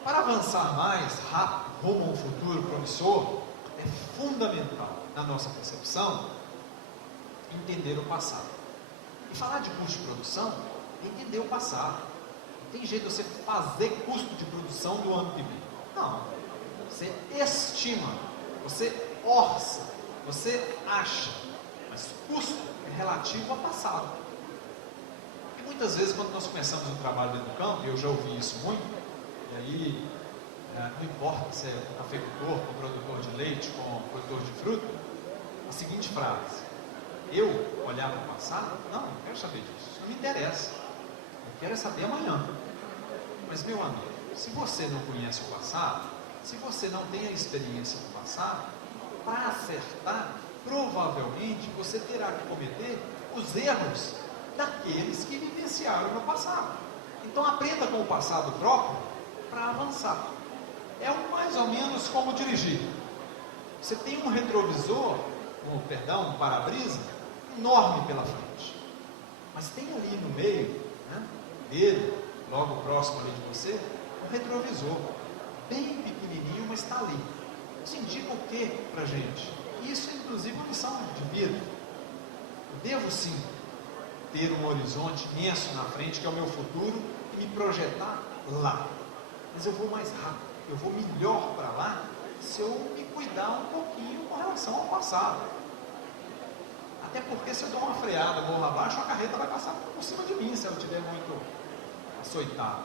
Para avançar mais rápido rumo a um futuro promissor, é fundamental, na nossa percepção, entender o passado. E falar de custo de produção é entender o passado. Não tem jeito de você fazer custo de produção do ano que vem. Não. Você estima, você orça, você acha. Mas custo é relativo ao passado. E muitas vezes, quando nós começamos um trabalho dentro do campo, e eu já ouvi isso muito, e aí não importa se é cafeicultor, com produtor de leite, com produtor de fruta, a seguinte frase: eu olhar para o passado? Não quero saber disso, isso não me interessa. Eu quero saber amanhã. Mas, meu amigo, se você não conhece o passado, se você não tem a experiência do passado, para acertar, provavelmente você terá que cometer os erros daqueles que vivenciaram no passado. Então aprenda com o passado próprio para avançar. É mais ou menos como dirigir. Você tem um retrovisor, um para-brisa enorme pela frente, mas tem ali no meio, né, dele, logo próximo ali de você, um retrovisor bem pequenininho, mas está ali. Isso indica o que para a gente? Isso é inclusive uma lição de vida. Eu devo sim ter um horizonte imenso na frente, que é o meu futuro, e me projetar lá. Mas eu vou mais rápido, eu vou melhor para lá, se eu me cuidar um pouquinho com relação ao passado. Até porque se eu dou uma freada, morro abaixo, a carreta vai passar por cima de mim, se eu estiver muito açoitado.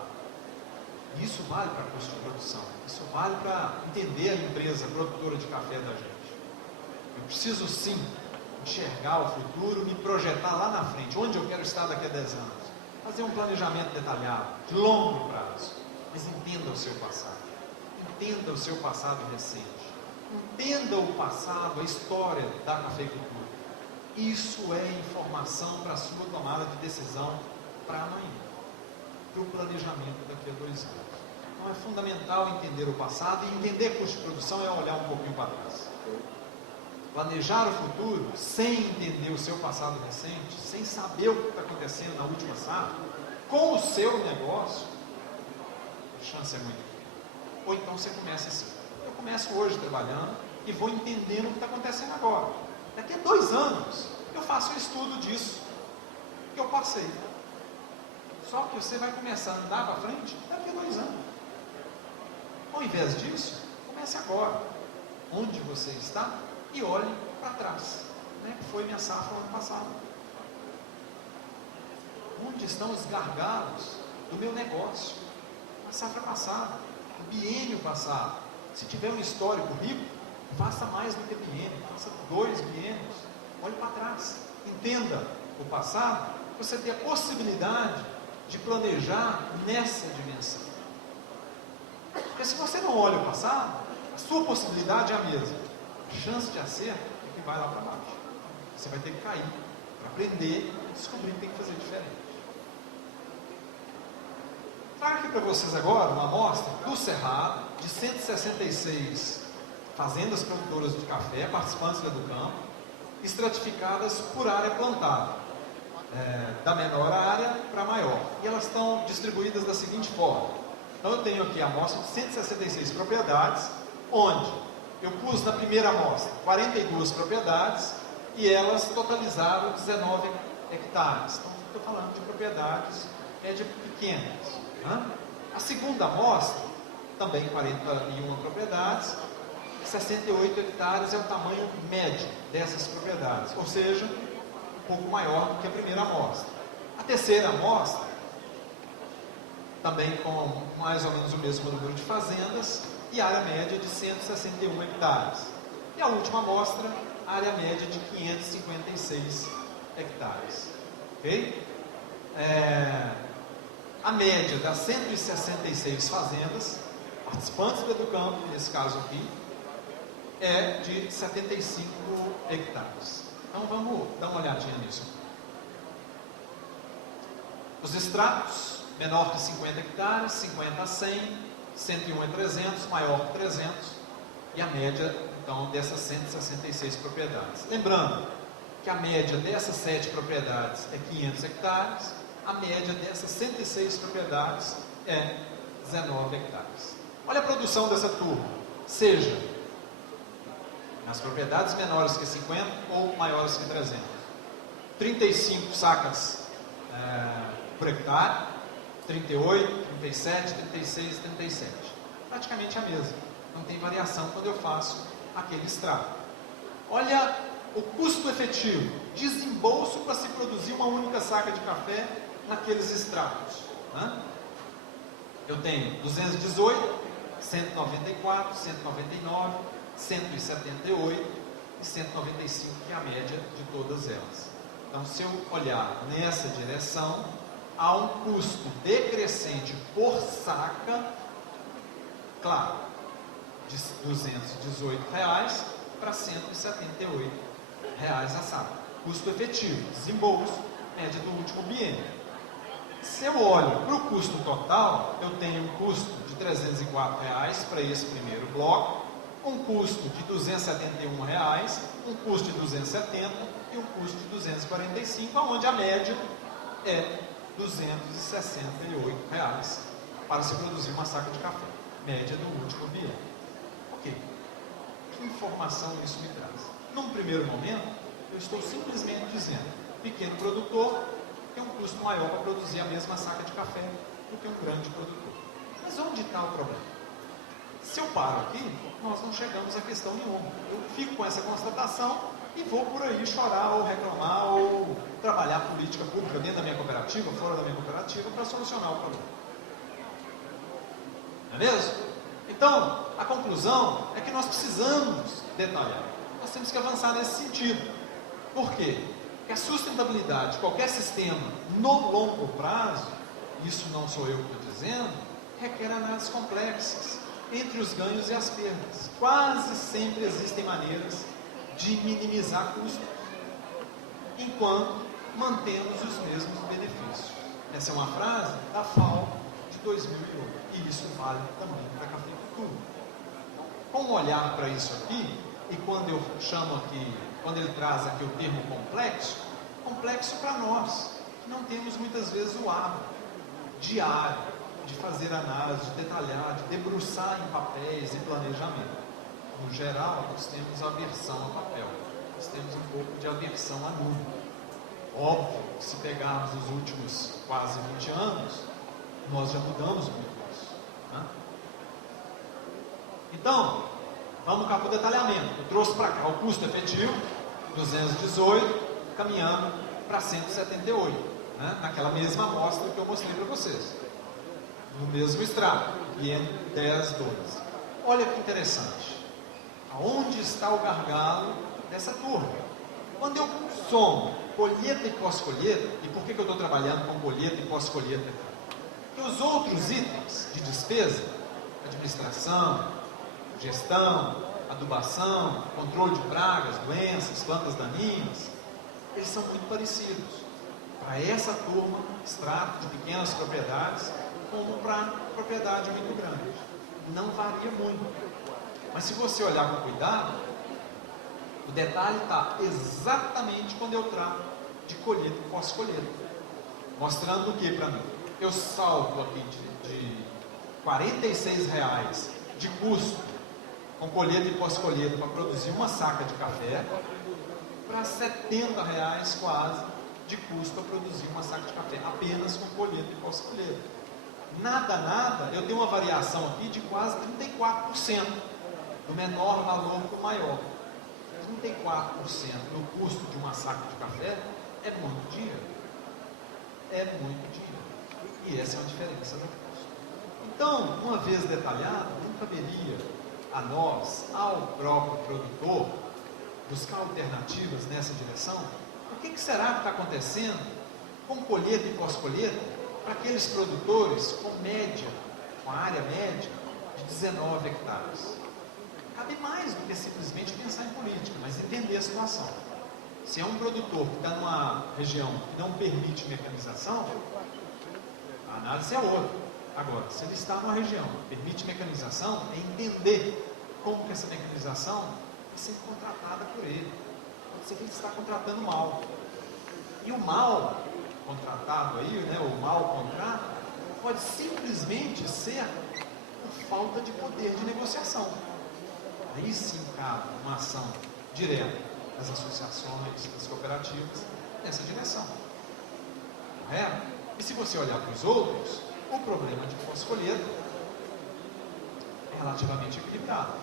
Isso vale para custo de produção, isso vale para entender a empresa produtora de café da gente. Eu preciso sim enxergar o futuro, me projetar lá na frente, onde eu quero estar daqui a 10 anos. Fazer um planejamento detalhado, de longo prazo. Mas entenda o seu passado. Entenda o seu passado recente. Entenda o passado, a história da cafeicultura. Isso é informação para a sua tomada de decisão para amanhã, para o planejamento daqui a 2 anos. Então é fundamental entender o passado, e entender custo de produção é olhar um pouquinho para trás. Planejar o futuro sem entender o seu passado recente, sem saber o que está acontecendo na última safra, com o seu negócio, a chance é muito pequena. Ou então você começa assim: eu começo hoje trabalhando e vou entendendo o que está acontecendo agora. Daqui a 2 anos eu faço um estudo disso que eu passei. Só que você vai começar a andar para frente daqui a 2 anos. Ao invés disso, comece agora, onde você está, e olhe para trás, que foi minha safra no ano passado. Onde estão os gargalos do meu negócio? Na safra passada, no biênio passado. Se tiver um histórico rico, faça mais do que biênio, faça 2 biênios. Olhe para trás, entenda o passado, você tem a possibilidade de planejar nessa dimensão. Porque se você não olha o passado, a sua possibilidade é a mesma. A chance de acerto é que vai lá para baixo. Você vai ter que cair para aprender e descobrir que tem que fazer diferente. Trago aqui para vocês agora uma amostra do Cerrado, de 166 fazendas produtoras de café, participantes do Educampo, estratificadas por área plantada, da menor área para a maior. E elas estão distribuídas da seguinte forma. Então eu tenho aqui a amostra de 166 propriedades, onde eu pus na primeira amostra 42 propriedades e elas totalizaram 19 hectares. Então estou falando de propriedades média pequenas. A segunda amostra, também 41 propriedades, 68 hectares é o tamanho médio dessas propriedades, ou seja, um pouco maior do que a primeira amostra. A terceira amostra, também com mais ou menos o mesmo número de fazendas, e área média de 161 hectares. E a última amostra, área média de 556 hectares. Ok? A média das 166 fazendas, participantes do Educampo, nesse caso aqui, é de 75 hectares. Então vamos dar uma olhadinha nisso. Os extratos, menor que 50 hectares, 50 a 100, 101 a 300, maior que 300, e a média, então, dessas 166 propriedades. Lembrando que a média dessas 7 propriedades é 500 hectares, a média dessas 106 propriedades é 19 hectares. Olha a produção dessa turma, seja nas propriedades menores que 50 ou maiores que 300. 35 sacas por hectare, 38, 37, 36, 37. Praticamente a mesma. Não tem variação quando eu faço aquele extrato. Olha o custo efetivo, desembolso para se produzir uma única saca de café naqueles extratos. Eu tenho 218, 194, 199, 178 e 195, que é a média de todas elas. Então, se eu olhar nessa direção, há um custo decrescente por saca, claro, de R$ 218 para R$ 178 a saca. Custo efetivo, desembolso, média do último biênio. Se eu olho para o custo total, eu tenho um custo de R$ 304 para esse primeiro bloco, um custo de R$ 271, um custo de 270 e um custo de 245, onde a média é R$ 268 para se produzir uma saca de café, média do último biênio. Ok. Que informação isso me traz? Num primeiro momento, eu estou simplesmente dizendo, pequeno produtor tem um custo maior para produzir a mesma saca de café do que um grande produtor. Mas onde está o problema? Se eu paro aqui, nós não chegamos a questão nenhuma. Eu fico com essa constatação e vou por aí chorar ou reclamar ou trabalhar política pública dentro da minha cooperativa, fora da minha cooperativa, para solucionar o problema. Não é mesmo? Então, a conclusão é que nós precisamos detalhar. Nós temos que avançar nesse sentido. Por quê? Porque a sustentabilidade de qualquer sistema no longo prazo, isso não sou eu que estou dizendo, requer análises complexas entre os ganhos e as perdas. Quase sempre existem maneiras de minimizar custos, enquanto mantemos os mesmos benefícios. Essa é uma frase da FAO de 2008, e isso vale também para a cafeicultura. Com um olhar para isso aqui, e quando eu chamo aqui, quando ele traz aqui o termo complexo, complexo para nós, que não temos muitas vezes o hábito diário de fazer análise, de detalhar, de debruçar em papéis e planejamento. No geral, nós temos aversão a papel, nós temos um pouco de aversão a número. Óbvio, se pegarmos os últimos quase 20 anos, nós já mudamos muito isso. Né? Então, vamos cá para o detalhamento. Eu trouxe para cá o custo efetivo, 218, caminhando para 178, né? Naquela mesma amostra que eu mostrei para vocês. No mesmo extrato, IN 10, 12. Olha que interessante. Aonde está o gargalo dessa turma? Quando eu somo colheita e pós-colheita, e por que eu estou trabalhando com colheita e pós-colheita? Porque os outros itens de despesa, administração, gestão, adubação, controle de pragas, doenças, plantas daninhas, eles são muito parecidos. Para essa turma, extrato de pequenas propriedades, como para propriedade muito grande. Não varia muito. Mas se você olhar com cuidado, o detalhe está exatamente quando eu trato de colheita e pós-colheita. Mostrando o que para mim? Eu salto aqui de R$ 46,00 de custo com colheita e pós-colheita para produzir uma saca de café, para R$ 70,00 quase de custo para produzir uma saca de café, apenas com colheita e pós-colheita. Nada, eu tenho uma variação aqui de quase 34%, do menor valor para o maior. 34% no custo de uma saca de café é muito dinheiro. É muito dinheiro. E essa é a diferença do custo. Então, uma vez detalhado, não caberia a nós, ao próprio produtor, buscar alternativas nessa direção? O que será que está acontecendo com colheita e pós-colheita para aqueles produtores com média, com a área média de 19 hectares? Cabe mais do que simplesmente pensar em política, mas entender a situação. Se é um produtor que está numa região que não permite mecanização, a análise é outra. Agora, se ele está numa região que permite mecanização, é entender como que essa mecanização vai ser contratada por ele. Pode ser que ele está contratando mal. E o mal contratado aí, né, o mal contrato, pode simplesmente ser por falta de poder de negociação. Aí sim cabe uma ação direta das associações, das cooperativas, nessa direção. Correto? E se você olhar para os outros, o problema de pós-colheita é relativamente equilibrado.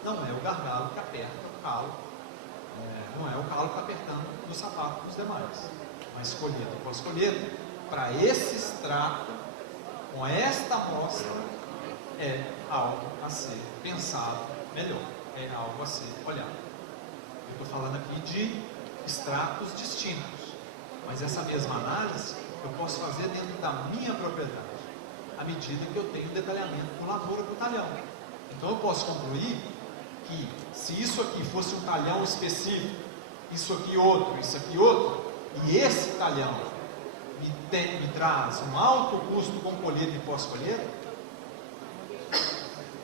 Então, não é o gargalo que aperta o calo, não é o calo que está apertando no sapato dos demais. Mas colheita e pós-colheita, para esse extrato, com esta amostra, é algo a ser pensado melhor, é algo a ser olhado. Eu estou falando aqui de extratos distintos, mas essa mesma análise eu posso fazer dentro da minha propriedade, à medida que eu tenho detalhamento por lavoura por talhão. Então eu posso concluir que se isso aqui fosse um talhão específico, isso aqui outro, e esse talhão me traz um alto custo com colheita e pós-colheita,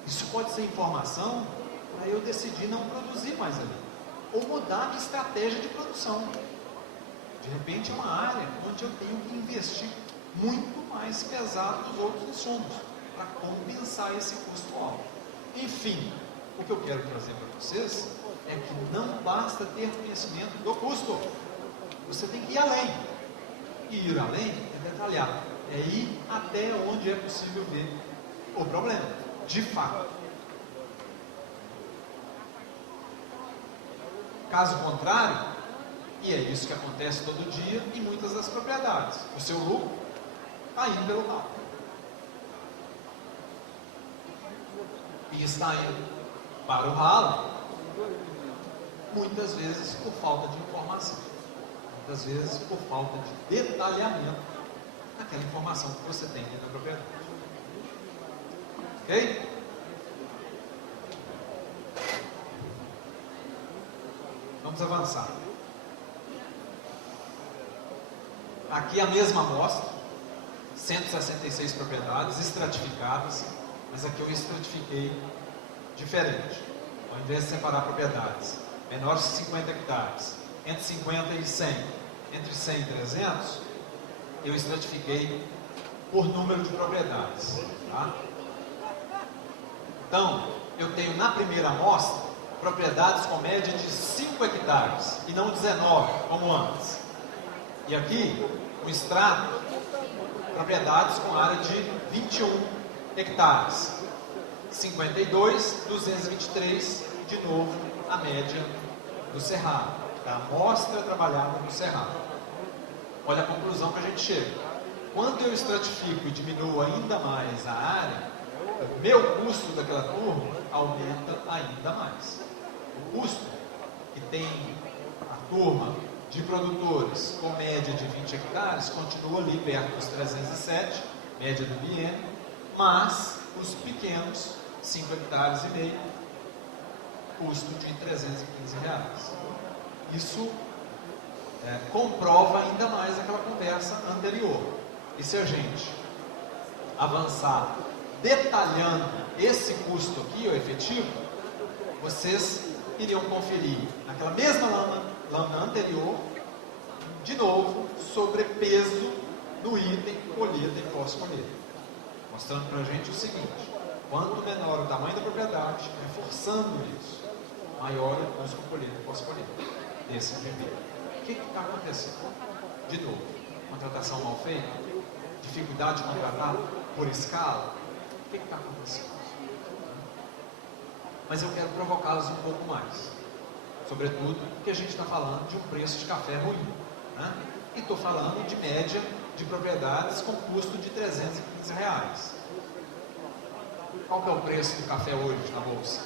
isso pode ser informação para eu decidir não produzir mais ali, ou mudar de estratégia de produção. De repente é uma área onde eu tenho que investir muito mais pesado dos outros insumos para compensar esse custo alto. Enfim, O que eu quero trazer para vocês é que não basta ter conhecimento do custo. Você tem que ir além. E ir além é detalhar. É ir até onde é possível ver o problema, de fato. Caso contrário, e é isso que acontece todo dia em muitas das propriedades, o seu lucro está indo pelo ralo. E está indo para o ralo, muitas vezes por falta de informação, muitas vezes por falta de detalhamento naquela informação que você tem dentro da propriedade. Ok? Vamos avançar. Aqui a mesma amostra, 166 propriedades estratificadas, mas aqui eu estratifiquei diferente. Ao invés de separar propriedades menores de 50 hectares, entre 50 e 100, entre 100 e 300, eu estratifiquei por número de propriedades. Tá? Então, eu tenho na primeira amostra propriedades com média de 5 hectares e não 19, como antes. E aqui, o extrato, propriedades com área de 21 hectares. 52, 223, de novo, a média do Cerrado, da amostra trabalhada no Cerrado. Olha a conclusão que a gente chega. Quando eu estratifico e diminuo ainda mais a área, o meu custo daquela turma aumenta ainda mais. O custo que tem a turma de produtores com média de 20 hectares continua ali perto dos 307, média do biênio, mas os pequenos, 5 hectares e meio, custo de R$315. Isso comprova ainda mais aquela conversa anterior. E se a gente avançar detalhando esse custo aqui, o efetivo, vocês iriam conferir naquela mesma lâmina anterior, de novo, sobrepeso do item colheita e pós-colheita, mostrando para a gente o seguinte: quanto menor o tamanho da propriedade, reforçando isso, maior o custo colheita e pós-colheita desse primeiro. O que está acontecendo? De novo, contratação mal feita, dificuldade de contratar por escala. O que está acontecendo? Mas eu quero provocá-los um pouco mais, sobretudo porque a gente está falando de um preço de café ruim, né? E estou falando de média de propriedades com custo de R$315. Qual que é o preço do café hoje na bolsa?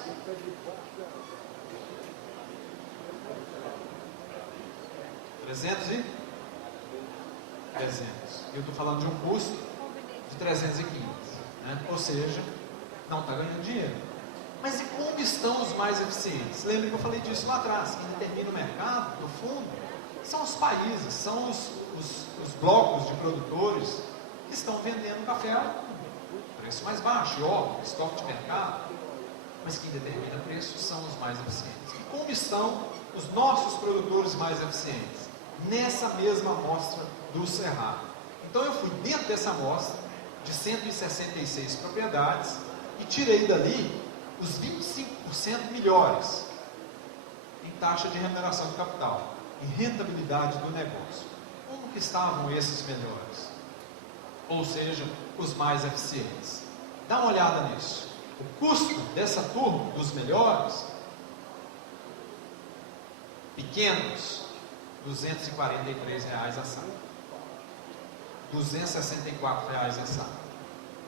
300 e 300. Eu estou falando de um custo de 315, né? Ou seja, não está ganhando dinheiro. Mas e como estão os mais eficientes? Lembre que eu falei disso lá atrás. Quem determina o mercado, no fundo, são os países, são os blocos de produtores que estão vendendo café a preço mais baixo, e óbvio, estoque de mercado. Mas quem determina o preço são os mais eficientes. E como estão os nossos produtores mais eficientes? Nessa mesma amostra do Cerrado. Então eu fui dentro dessa amostra de 166 propriedades e tirei dali os 25% melhores em taxa de remuneração do capital, em rentabilidade do negócio. Como que estavam esses melhores? Ou seja, os mais eficientes. Dá uma olhada nisso. O custo dessa turma, dos melhores, pequenos, R$243 a saco, R$264 a saco,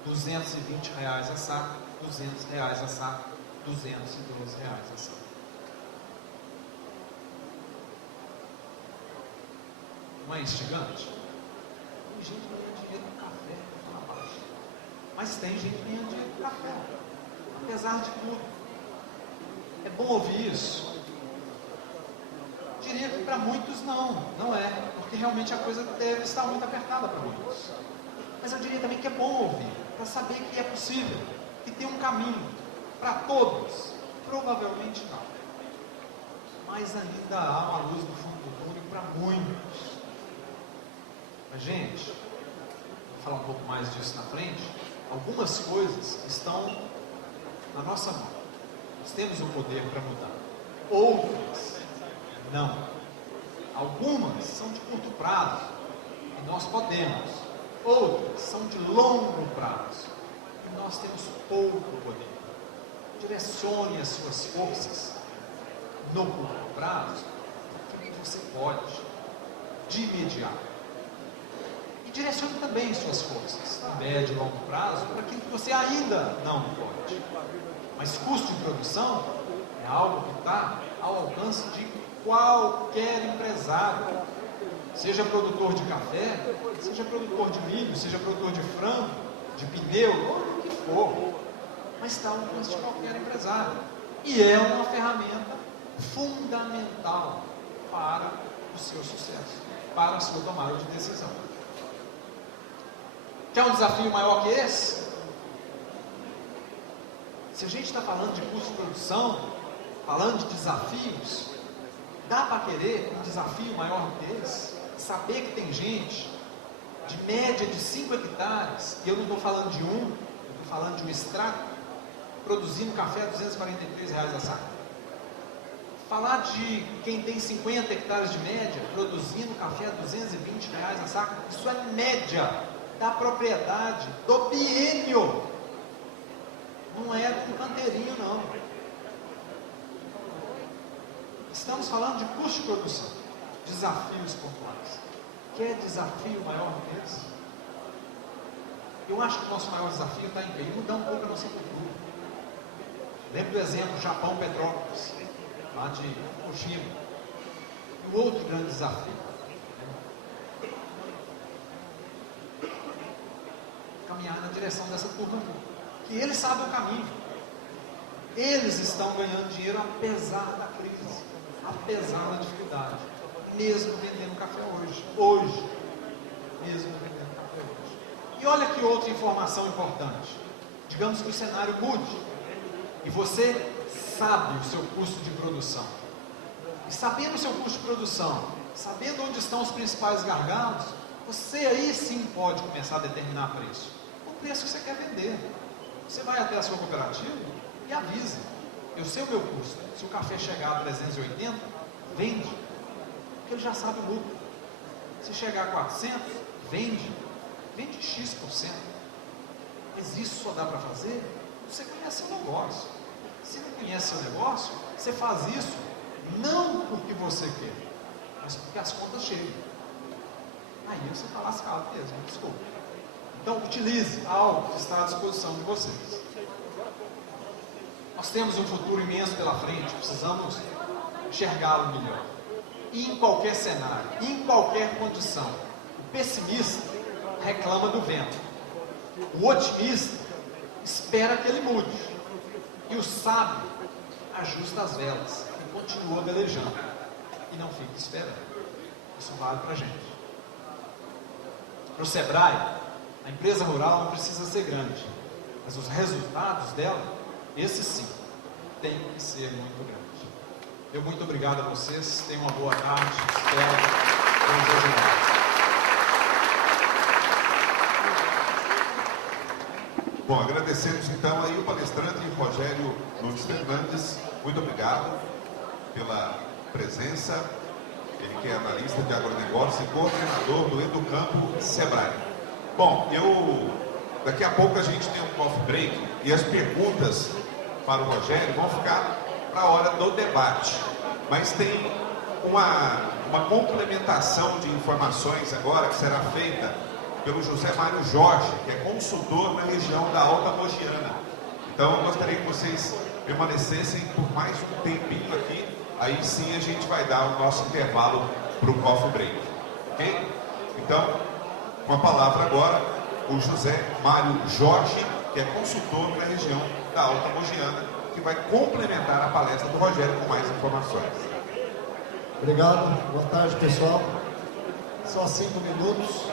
R$220 a saco, R$200 a saco, R$212 a saco. Não é instigante? Tem gente ganhando dinheiro com café, para baixo. Mas tem gente ganhando dinheiro com café, apesar de tudo. É bom ouvir isso. Diria que para muitos não é, porque realmente a coisa deve estar muito apertada para muitos. Mas eu diria também que é bom ouvir, para saber que é possível, que tem um caminho para todos. Provavelmente não, mas ainda há uma luz no fundo do túnel para muitos. Mas, gente, vou falar um pouco mais disso na frente. Algumas coisas estão na nossa mão. Nós temos o poder para mudar. Outras, não. Algumas são de curto prazo, e nós podemos. Outras são de longo prazo, e nós temos pouco poder. Direcione as suas forças no curto prazo, aquilo que você pode, de imediato. E direcione também suas forças, a médio e longo prazo, para aquilo que você ainda não pode. Mas custo de produção é algo que está ao alcance de qualquer empresário, seja produtor de café, seja produtor de milho, seja produtor de frango, de pneu, ou o que for, mas está ao alcance de qualquer empresário. E é uma ferramenta fundamental para o seu sucesso, para a sua tomada de decisão. Quer um desafio maior que esse? Se a gente está falando de custo de produção, falando de desafios, dá para querer um desafio maior do que esse? Saber que tem gente de média de 5 hectares, e eu não estou falando de um, eu estou falando de um extrato, produzindo café a R$243 a saca. Falar de quem tem 50 hectares de média, produzindo café a R$220 a saca, isso é média da propriedade, do biênio. Não é do canteirinho, não. Estamos falando de custo de produção, desafios pontuais. Quer desafio maior do que esse? Eu acho que o nosso maior desafio está em mudar um pouco a nossa cultura. Lembra do exemplo Japão Petrópolis, lá de Fukushima. E o outro grande desafio, caminhar na direção dessa turma, que eles sabem o caminho. Eles estão ganhando dinheiro apesar da crise, apesar da dificuldade, mesmo vendendo café hoje, mesmo vendendo café hoje. E olha que outra informação importante. Digamos que o cenário mude, e você sabe o seu custo de produção. E sabendo o seu custo de produção, sabendo onde estão os principais gargalos, você aí sim pode começar a determinar preço. O preço que você quer vender. Você vai até a sua cooperativa e avisa: eu sei o meu custo. Se o café chegar a 380, vende, porque ele já sabe o lucro. Se chegar a 400, vende X%. Mas isso só dá para fazer se você conhece o negócio. Se não conhece o negócio, você faz isso não porque você quer, mas porque as contas chegam. Aí você está lascado mesmo, desculpa. Então utilize algo que está à disposição de vocês. Nós temos um futuro imenso pela frente, precisamos enxergá-lo melhor. E em qualquer cenário, em qualquer condição, o pessimista reclama do vento. O otimista espera que ele mude. E o sábio ajusta as velas e continua velejando. E não fica esperando. Isso vale para a gente. Para o Sebrae, a empresa rural não precisa ser grande, mas os resultados dela, esses sim, tem que ser muito grande. Eu muito obrigado a vocês, tenham uma boa tarde, espero que nos ajudar. Bom, agradecemos então aí o palestrante Rogério Nunes Fernandes, muito obrigado pela presença, ele que é analista de agronegócio e coordenador do Educampo Sebrae. Bom, daqui a pouco a gente tem um coffee break e as perguntas para o Rogério vão ficar para a hora do debate, mas tem uma complementação de informações agora que será feita pelo José Mário Jorge, que é consultor na região da Alta Mogiana. Então eu gostaria que vocês permanecessem por mais um tempinho aqui, aí sim a gente vai dar o nosso intervalo para o coffee break, ok? Então, com a palavra agora, o José Mário Jorge, que é consultor na região da Alta Mogiana, que vai complementar a palestra do Rogério com mais informações. Obrigado, boa tarde pessoal. Só 5 minutos,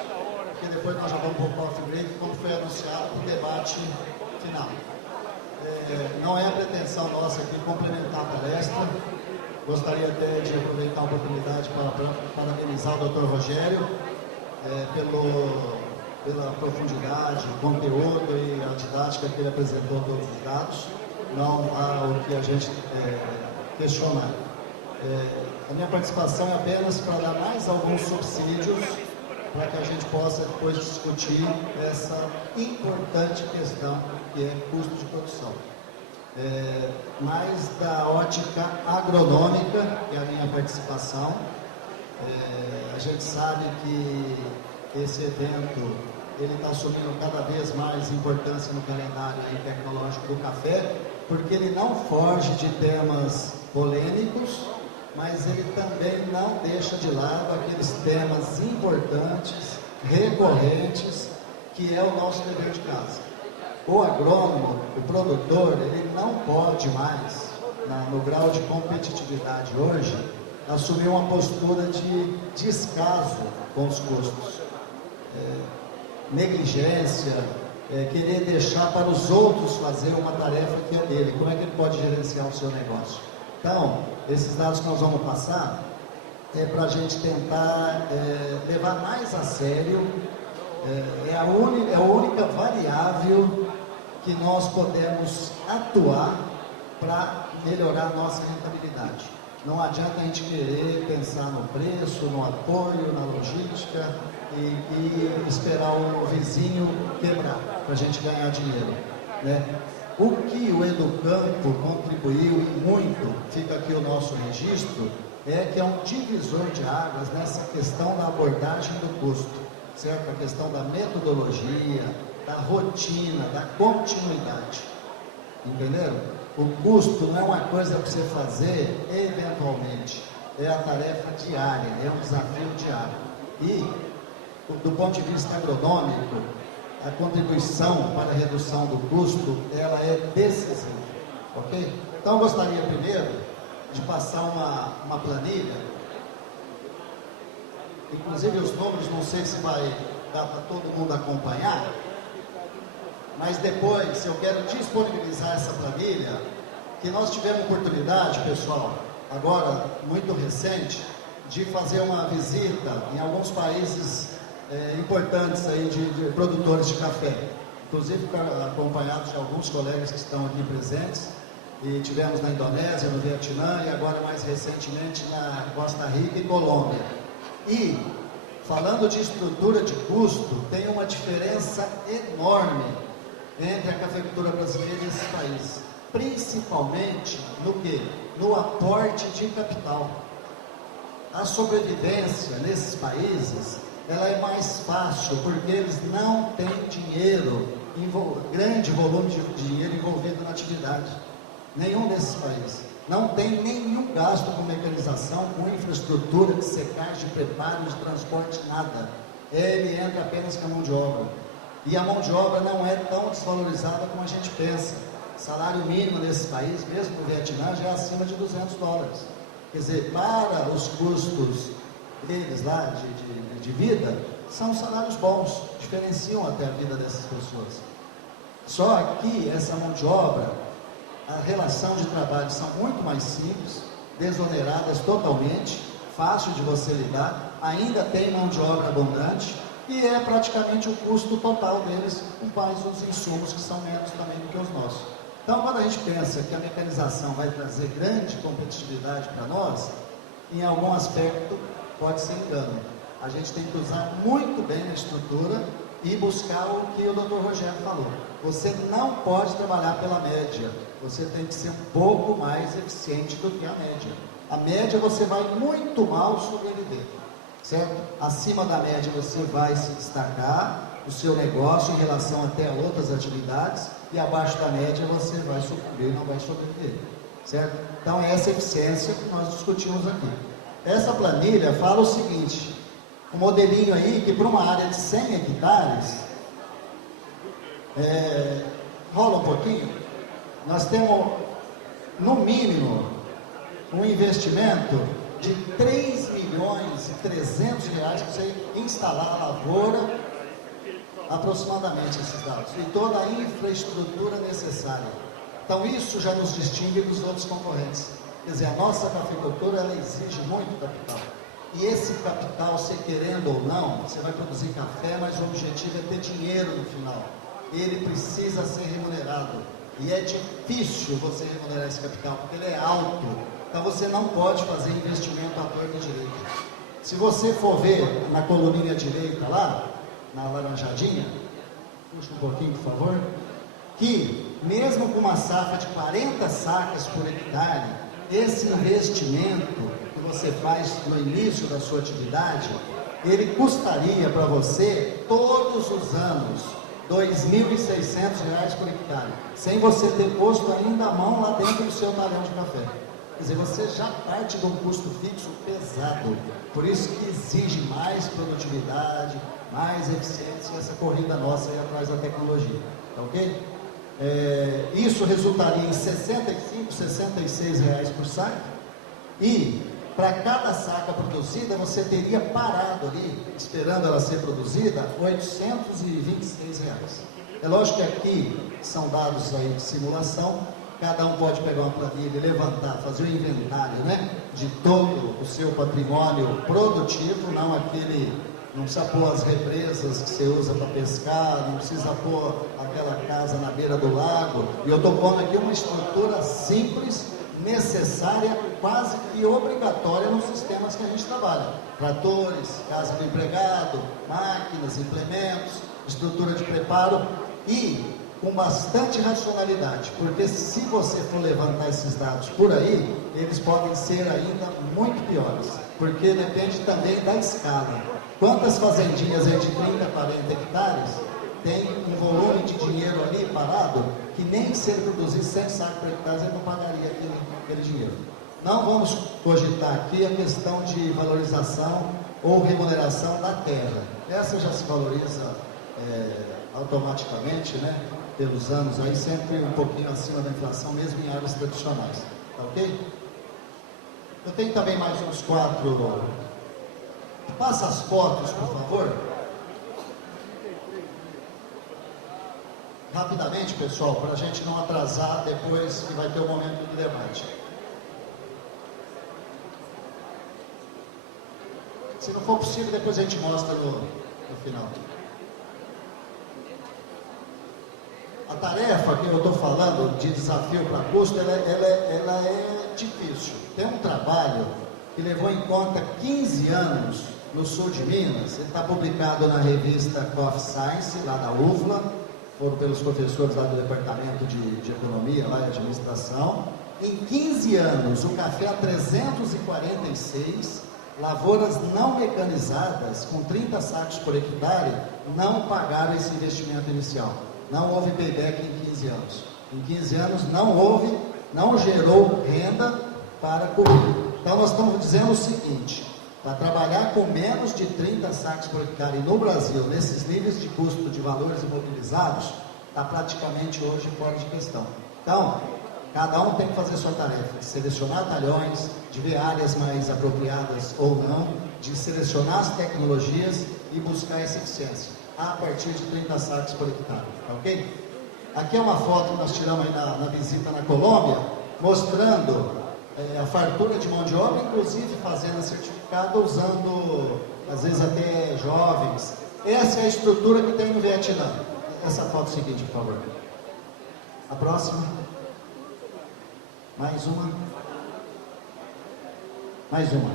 e depois nós já vamos para o coffee break, como foi anunciado, o debate final. Não é a pretensão nossa aqui complementar a palestra. Gostaria até de aproveitar a oportunidade para parabenizar o Dr. Rogério pela profundidade, conteúdo e a didática que ele apresentou todos os dados. não há o que a gente questionar. A minha participação é apenas para dar mais alguns subsídios para que a gente possa depois discutir essa importante questão que é custo de produção. Mais da ótica agronômica, que é a minha participação. A gente sabe que esse evento ele está assumindo cada vez mais importância no calendário tecnológico do café, porque ele não foge de temas polêmicos, mas ele também não deixa de lado aqueles temas importantes, recorrentes, que é o nosso dever de casa. O agrônomo, o produtor, ele não pode mais, no grau de competitividade hoje, assumir uma postura de descaso com os custos. Negligência, querer deixar para os outros fazer uma tarefa que é dele. Como é que ele pode gerenciar o seu negócio? Então, esses dados que nós vamos passar é para a gente tentar levar mais a sério, é a única variável que nós podemos atuar para melhorar a nossa rentabilidade. Não adianta a gente querer pensar no preço, no apoio, na logística e esperar o vizinho quebrar para a gente ganhar dinheiro, né? O que o Educampo contribuiu e muito, fica aqui o nosso registro, que é um divisor de águas nessa questão da abordagem do custo, certo? A questão da metodologia, da rotina, da continuidade, entenderam? O custo não é uma coisa para você fazer eventualmente, é a tarefa diária, é um desafio diário. E, do ponto de vista agronômico, a contribuição para a redução do custo, ela é decisiva, ok? Então, eu gostaria primeiro de passar uma planilha, inclusive os números, não sei se vai dar para todo mundo acompanhar, mas depois eu quero disponibilizar essa planilha, que nós tivemos oportunidade, pessoal, agora, muito recente, de fazer uma visita em alguns países importantes aí de produtores de café, inclusive acompanhados de alguns colegas que estão aqui presentes, e tivemos na Indonésia, no Vietnã e agora mais recentemente na Costa Rica e Colômbia. E falando de estrutura de custo, tem uma diferença enorme entre a cafeicultura brasileira e esses países, principalmente no que? No aporte de capital. A sobrevivência nesses países ela é mais fácil, porque eles não têm dinheiro, grande volume de dinheiro envolvido na atividade. Nenhum desses países. Não tem nenhum gasto com mecanização, com infraestrutura de secagem, de preparo, de transporte, nada. Ele entra apenas com a mão de obra. E a mão de obra não é tão desvalorizada como a gente pensa. O salário mínimo nesse país, mesmo no Vietnã, já é acima de $200. Quer dizer, para os custos deles lá de vida, são salários bons, diferenciam até a vida dessas pessoas. Só que essa mão de obra, a relação de trabalho são muito mais simples, desoneradas totalmente, fácil de você lidar, ainda tem mão de obra abundante e é praticamente o custo total deles, com quais os insumos que são menos também do que os nossos. Então, quando a gente pensa que a mecanização vai trazer grande competitividade para nós, em algum aspecto pode ser engano. A gente tem que usar muito bem a estrutura e buscar o que o Dr. Rogério falou. Você não pode trabalhar pela média, você tem que ser um pouco mais eficiente do que a média. A média você vai muito mal sobreviver, certo? Acima da média você vai se destacar, o seu negócio em relação até a outras atividades, e abaixo da média você vai sucumbir, não vai sobreviver, certo? Então é essa eficiência que nós discutimos aqui. Essa planilha fala o seguinte, um modelinho aí que para uma área de 100 hectares, rola um pouquinho, nós temos no mínimo um investimento de R$3.300.000 para você instalar a lavoura, aproximadamente esses dados, e toda a infraestrutura necessária. Então isso já nos distingue dos outros concorrentes. Quer dizer, a nossa cafeicultura ela exige muito capital. E esse capital, você querendo ou não, você vai produzir café, mas o objetivo é ter dinheiro no final. Ele precisa ser remunerado. E é difícil você remunerar esse capital, porque ele é alto. Então você não pode fazer investimento à torta e direita. Se você for ver na coluninha direita lá, na laranjadinha, puxa um pouquinho, por favor, que mesmo com uma safra de 40 sacas por hectare, esse investimento que você faz no início da sua atividade, ele custaria para você todos os anos R$ 2.600 por hectare, sem você ter posto ainda a mão lá dentro do seu talhão de café. Quer dizer, você já parte de um custo fixo pesado, por isso que exige mais produtividade, mais eficiência, essa corrida nossa aí atrás da tecnologia, tá ok? Isso resultaria em R$ 65, R$ 66 por saca, e para cada saca produzida você teria parado ali, esperando ela ser produzida, R$ 826. É lógico que aqui são dados aí de simulação, cada um pode pegar uma planilha e levantar, fazer o inventário, né, de todo o seu patrimônio produtivo, não precisa pôr as represas que você usa para pescar, não precisa pôr aquela casa na beira do lago, e eu estou pondo aqui uma estrutura simples, necessária, quase que obrigatória nos sistemas que a gente trabalha. Tratores, casa do empregado, máquinas, implementos, estrutura de preparo e com bastante racionalidade, porque se você for levantar esses dados por aí, eles podem ser ainda muito piores, porque depende também da escala. Quantas fazendinhas de 30, 40 hectares tem um volume de dinheiro ali parado, que nem se ele produzir 100 sacos por hectare, ele não pagaria aquele dinheiro. Não vamos cogitar aqui a questão de valorização ou remuneração da terra. Essa já se valoriza automaticamente, né? Pelos anos aí, sempre um pouquinho acima da inflação, mesmo em áreas tradicionais, tá ok? Eu tenho também mais uns 4. Passa as fotos, por favor. Rapidamente, pessoal, para a gente não atrasar depois que vai ter o momento do debate. Se não for possível, depois a gente mostra no final. A tarefa que eu estou falando de desafio para custo, ela é difícil. Tem um trabalho que levou em conta 15 anos no sul de Minas. Ele está publicado na revista Coffee Science, lá da UFLA, foram pelos professores lá do departamento de economia, lá de administração. Em 15 anos, o café a 346, lavouras não mecanizadas, com 30 sacos por hectare, não pagaram esse investimento inicial. Não houve payback em 15 anos. Em 15 anos não gerou renda para cobrir. Então nós estamos dizendo o seguinte: para trabalhar com menos de 30 sacos por hectare no Brasil, nesses níveis de custo de valores imobilizados, está praticamente hoje fora de questão. Então, cada um tem que fazer sua tarefa, de selecionar talhões, de ver áreas mais apropriadas ou não, de selecionar as tecnologias e buscar essa eficiência a partir de 30 sacos por hectare, tá ok? Aqui é uma foto que nós tiramos aí na visita na Colômbia, mostrando a fartura de mão de obra, inclusive fazenda certificada, usando, às vezes até jovens. Essa é a estrutura que tem no Vietnã. Essa foto seguinte, por favor. A próxima. Mais uma. Mais uma.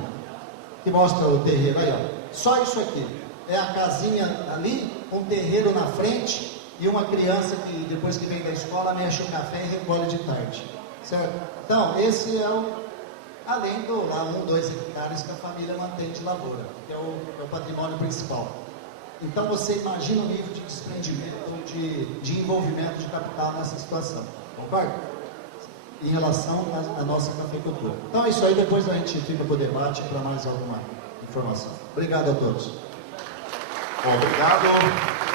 Que mostra o terreiro aí, ó. Só isso aqui. É a casinha ali, um terreiro na frente e uma criança que depois que vem da escola mexe o café e recolhe de tarde. Certo? Então, esse é além do lá 1, 2 hectares que a família mantém de lavoura, que é o patrimônio principal. Então você imagina o nível de desprendimento, de envolvimento de capital nessa situação, concorda? Em relação à nossa cafeicultura. Então é isso aí, depois a gente fica para o debate para mais alguma informação. Obrigado a todos. Obrigado.